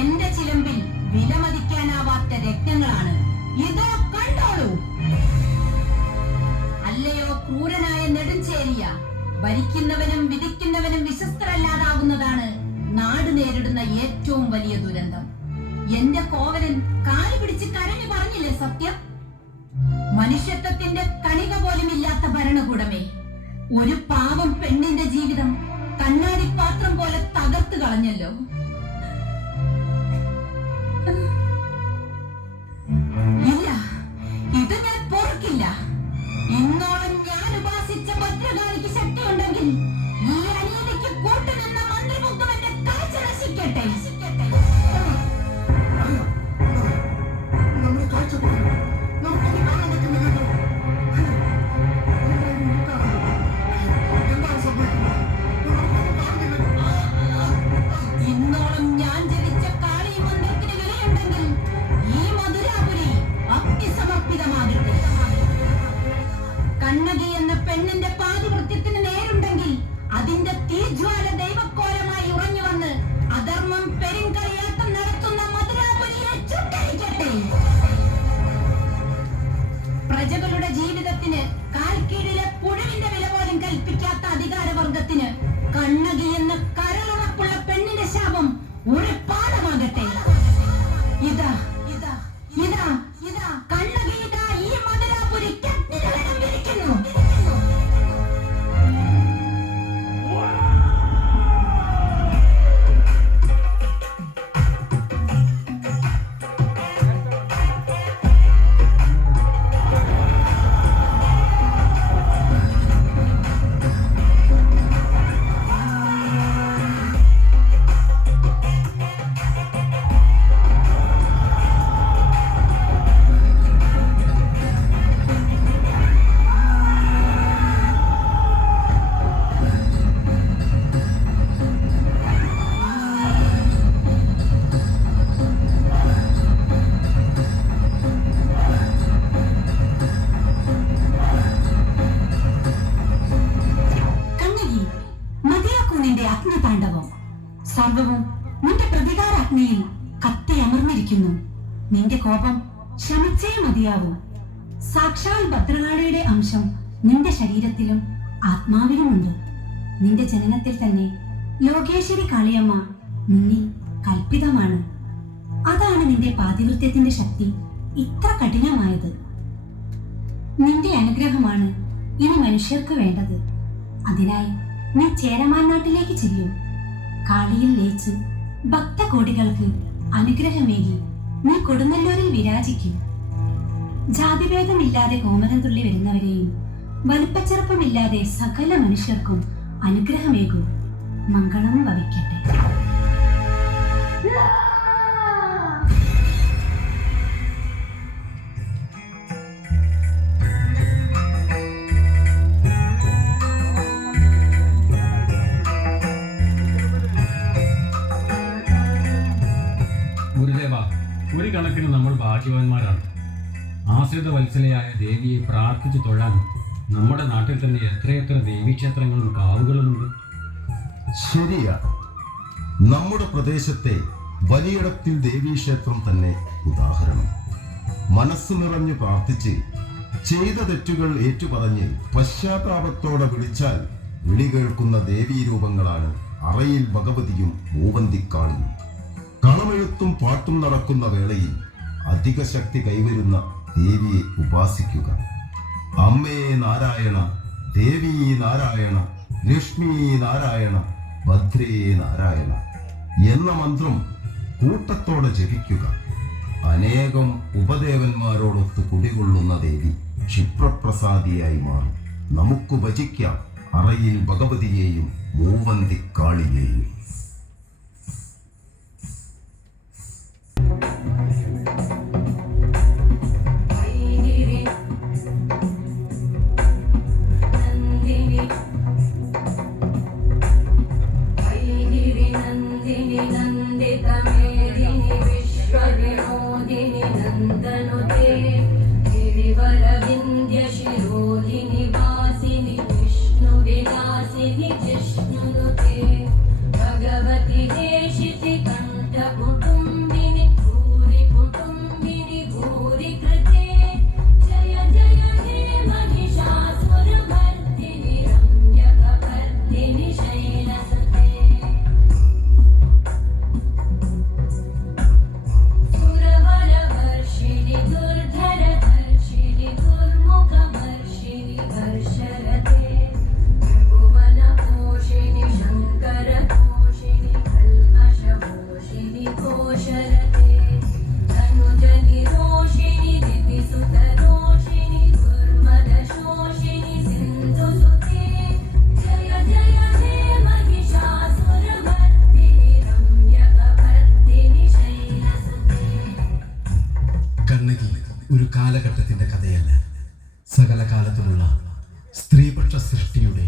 എന്റെ ചിലമ്പിൽ വിലമതിക്കാനാവാത്ത രത്നങ്ങളാണ്. ഇതോ കണ്ടോളൂ. അല്ലയോ ക്രൂരനായ നെടുഞ്ചേരിയ, ഭരിക്കുന്നവനും വിധിക്കുന്നവനും വിശ്വസ്തരല്ലാതാവുന്നതാണ് നാട് നേരിടുന്ന ഏറ്റവും വലിയ ദുരന്തം. എന്റെ കോവലൻ കാല് പിടിച്ച് കരഞ്ഞു പറഞ്ഞില്ലേ സത്യം? മനുഷ്യത്വത്തിന്റെ കണിക പോലും ഇല്ലാത്ത ഭരണകൂടമേ, ഒരു പാവം പെണ്ണിന്റെ ജീവിതം കണ്ണാടിപ്പാത്രം പോലെ തകർത്തു കളഞ്ഞല്ലോ. ഇല്ല, ഇത് ഞാൻ പൊറുക്കില്ല. ഇന്നോളം ഞാൻ ഉപാസിച്ച ഭദ്രകാളിക്ക് ശക്തിയുണ്ടെങ്കിൽ ഈ അനീതിക്ക് കൂട്ടുനിന്ന മന്ത്രിമുഖം എന്റെ കാഴ്ച നശിക്കട്ടെ. നമ്മുടെ കാഴ്ച പോയി. നമുക്കൊന്നും കാണാൻ പറ്റുന്നില്ലല്ലോ. എന്താണ് സംഭവിക്കുന്നത്? നമുക്കൊന്നും കാണുന്നില്ലല്ലോ. ഇന്നോളം ഞാൻ ജനിച്ച കാളി മന്ത്രത്തിന് വിലയുണ്ടെങ്കിൽ ഈ മധുരാപുരി അഗ്നിസമർപ്പിതമാകട്ടെ. കണ്ണകി എന്ന പെണ്ണിന്റെ പാതിവൃത്യത്തിന് നേരുണ്ടെങ്കിൽ അതിന്റെ തീജ്വാല ദൈവക്കോലമായി ഉറഞ്ഞു വന്ന് അധർമ്മം താണ്ഡവം. സർവവും നിന്റെ പ്രതികാരാഗ്നിയിൽ കത്തിയമർന്നിരിക്കുന്നു. നിന്റെ കോപം ശമിച്ചേ മതിയാവൂ. സാക്ഷാൽ ഭദ്രകാളിയുടെ അംശം നിന്റെ ശരീരത്തിലും ആത്മാവിലുമുണ്ട്. നിന്റെ ജനനത്തിൽ തന്നെ ലോകേശ്വരി കാളിയമ്മ നിന്നിൽ കൽപ്പിതമാണ്. അതാണ് നിന്റെ പാതിവൃത്യത്തിന്റെ ശക്തി ഇത്ര കഠിനമായത്. നിന്റെ അനുഗ്രഹമാണ് ഇനി മനുഷ്യർക്ക് വേണ്ടത്. അതിനായി നീ ചേരമാൻ നാട്ടിലേക്ക് ചെല്ലും. കാളിയിൽ ലയിച്ച് ഭക്തകോടികൾക്ക് അനുഗ്രഹമേകി നീ കൊടുങ്ങല്ലൂരിൽ വിരാജിക്കും. ജാതിഭേദമില്ലാതെ കോമരം തുള്ളി വരുന്നവരെയും വലുപ്പച്ചെറുപ്പമില്ലാതെ സകല മനുഷ്യർക്കും അനുഗ്രഹമേകും. മംഗളം ഭവിക്കട്ടെ. ഗുരുദേവ, ഒരു കണക്കിന് നമ്മൾ ഭാഗ്യവാന്മാരാണ്. ആശ്രിത വത്സലയായ ദേവിയെ പ്രാർത്ഥിച്ചു തൊഴാൻ നമ്മുടെ നാട്ടിൽ തന്നെ എത്രയെത്ര ദേവീക്ഷേത്രങ്ങളും കാവുകളുമുണ്ട്. ശരിയാ. നമ്മുടെ പ്രദേശത്തെ വലിയിടത്തിൽ ദേവീക്ഷേത്രം തന്നെ ഉദാഹരണം. മനസ്സ് നിറഞ്ഞു പ്രാർത്ഥിച്ച് ചെയ്ത തെറ്റുകൾ ഏറ്റുപറഞ്ഞ് പശ്ചാത്താപത്തോടെ വിളിച്ചാൽ വിളി കേൾക്കുന്ന ദേവീരൂപങ്ങളാണ് അറയിൽ ഭഗവതിയും മൂവന്തിക്കാളിയും. കളമെഴുത്തും പാട്ടും നടക്കുന്ന വേളയിൽ അധിക ശക്തി കൈവരുന്ന ദേവിയെ ഉപാസിക്കുക. അമ്മേ നാരായണ, ദേവീ നാരായണ, ലക്ഷ്മി നാരായണ, ഭദ്രേ നാരായണ എന്ന മന്ത്രം കൂട്ടത്തോടെ ജപിക്കുക. അനേകം ഉപദേവന്മാരോടൊത്ത് കുടികൊള്ളുന്ന ദേവി ക്ഷിപ്രപ്രസാദിയായി മാറും. നമുക്ക് ഭജിക്കാം അറയിൽ ഭഗവതിയെയും മൂവന്തിക്കാളിയെയും. ഒരു കാലഘട്ടത്തിന്റെ കഥയല്ല, സകല കാലത്തുമുള്ള സ്ത്രീപക്ഷ സൃഷ്ടിയുടെ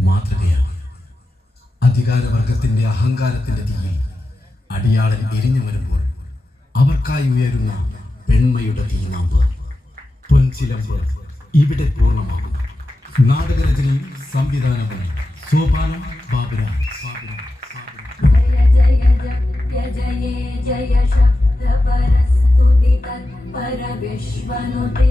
മാതൃകയാണ്. അധികാരവർഗത്തിന്റെ അഹങ്കാരത്തിന്റെ തീയിൽ അടിയാളൻ എരിഞ്ഞു വരുമ്പോൾ അവർക്കായി ഉയരുന്ന പെൺമയുടെ തീനാമ്പ് പൊൻചിലമ്പ് ഇവിടെ പൂർണ്ണമാകും. നാടകരചനയും സംവിധാനവും സോപാനം ബാബുരാജ്. जय शब्द परस्तुति तत्पर विश्वनुते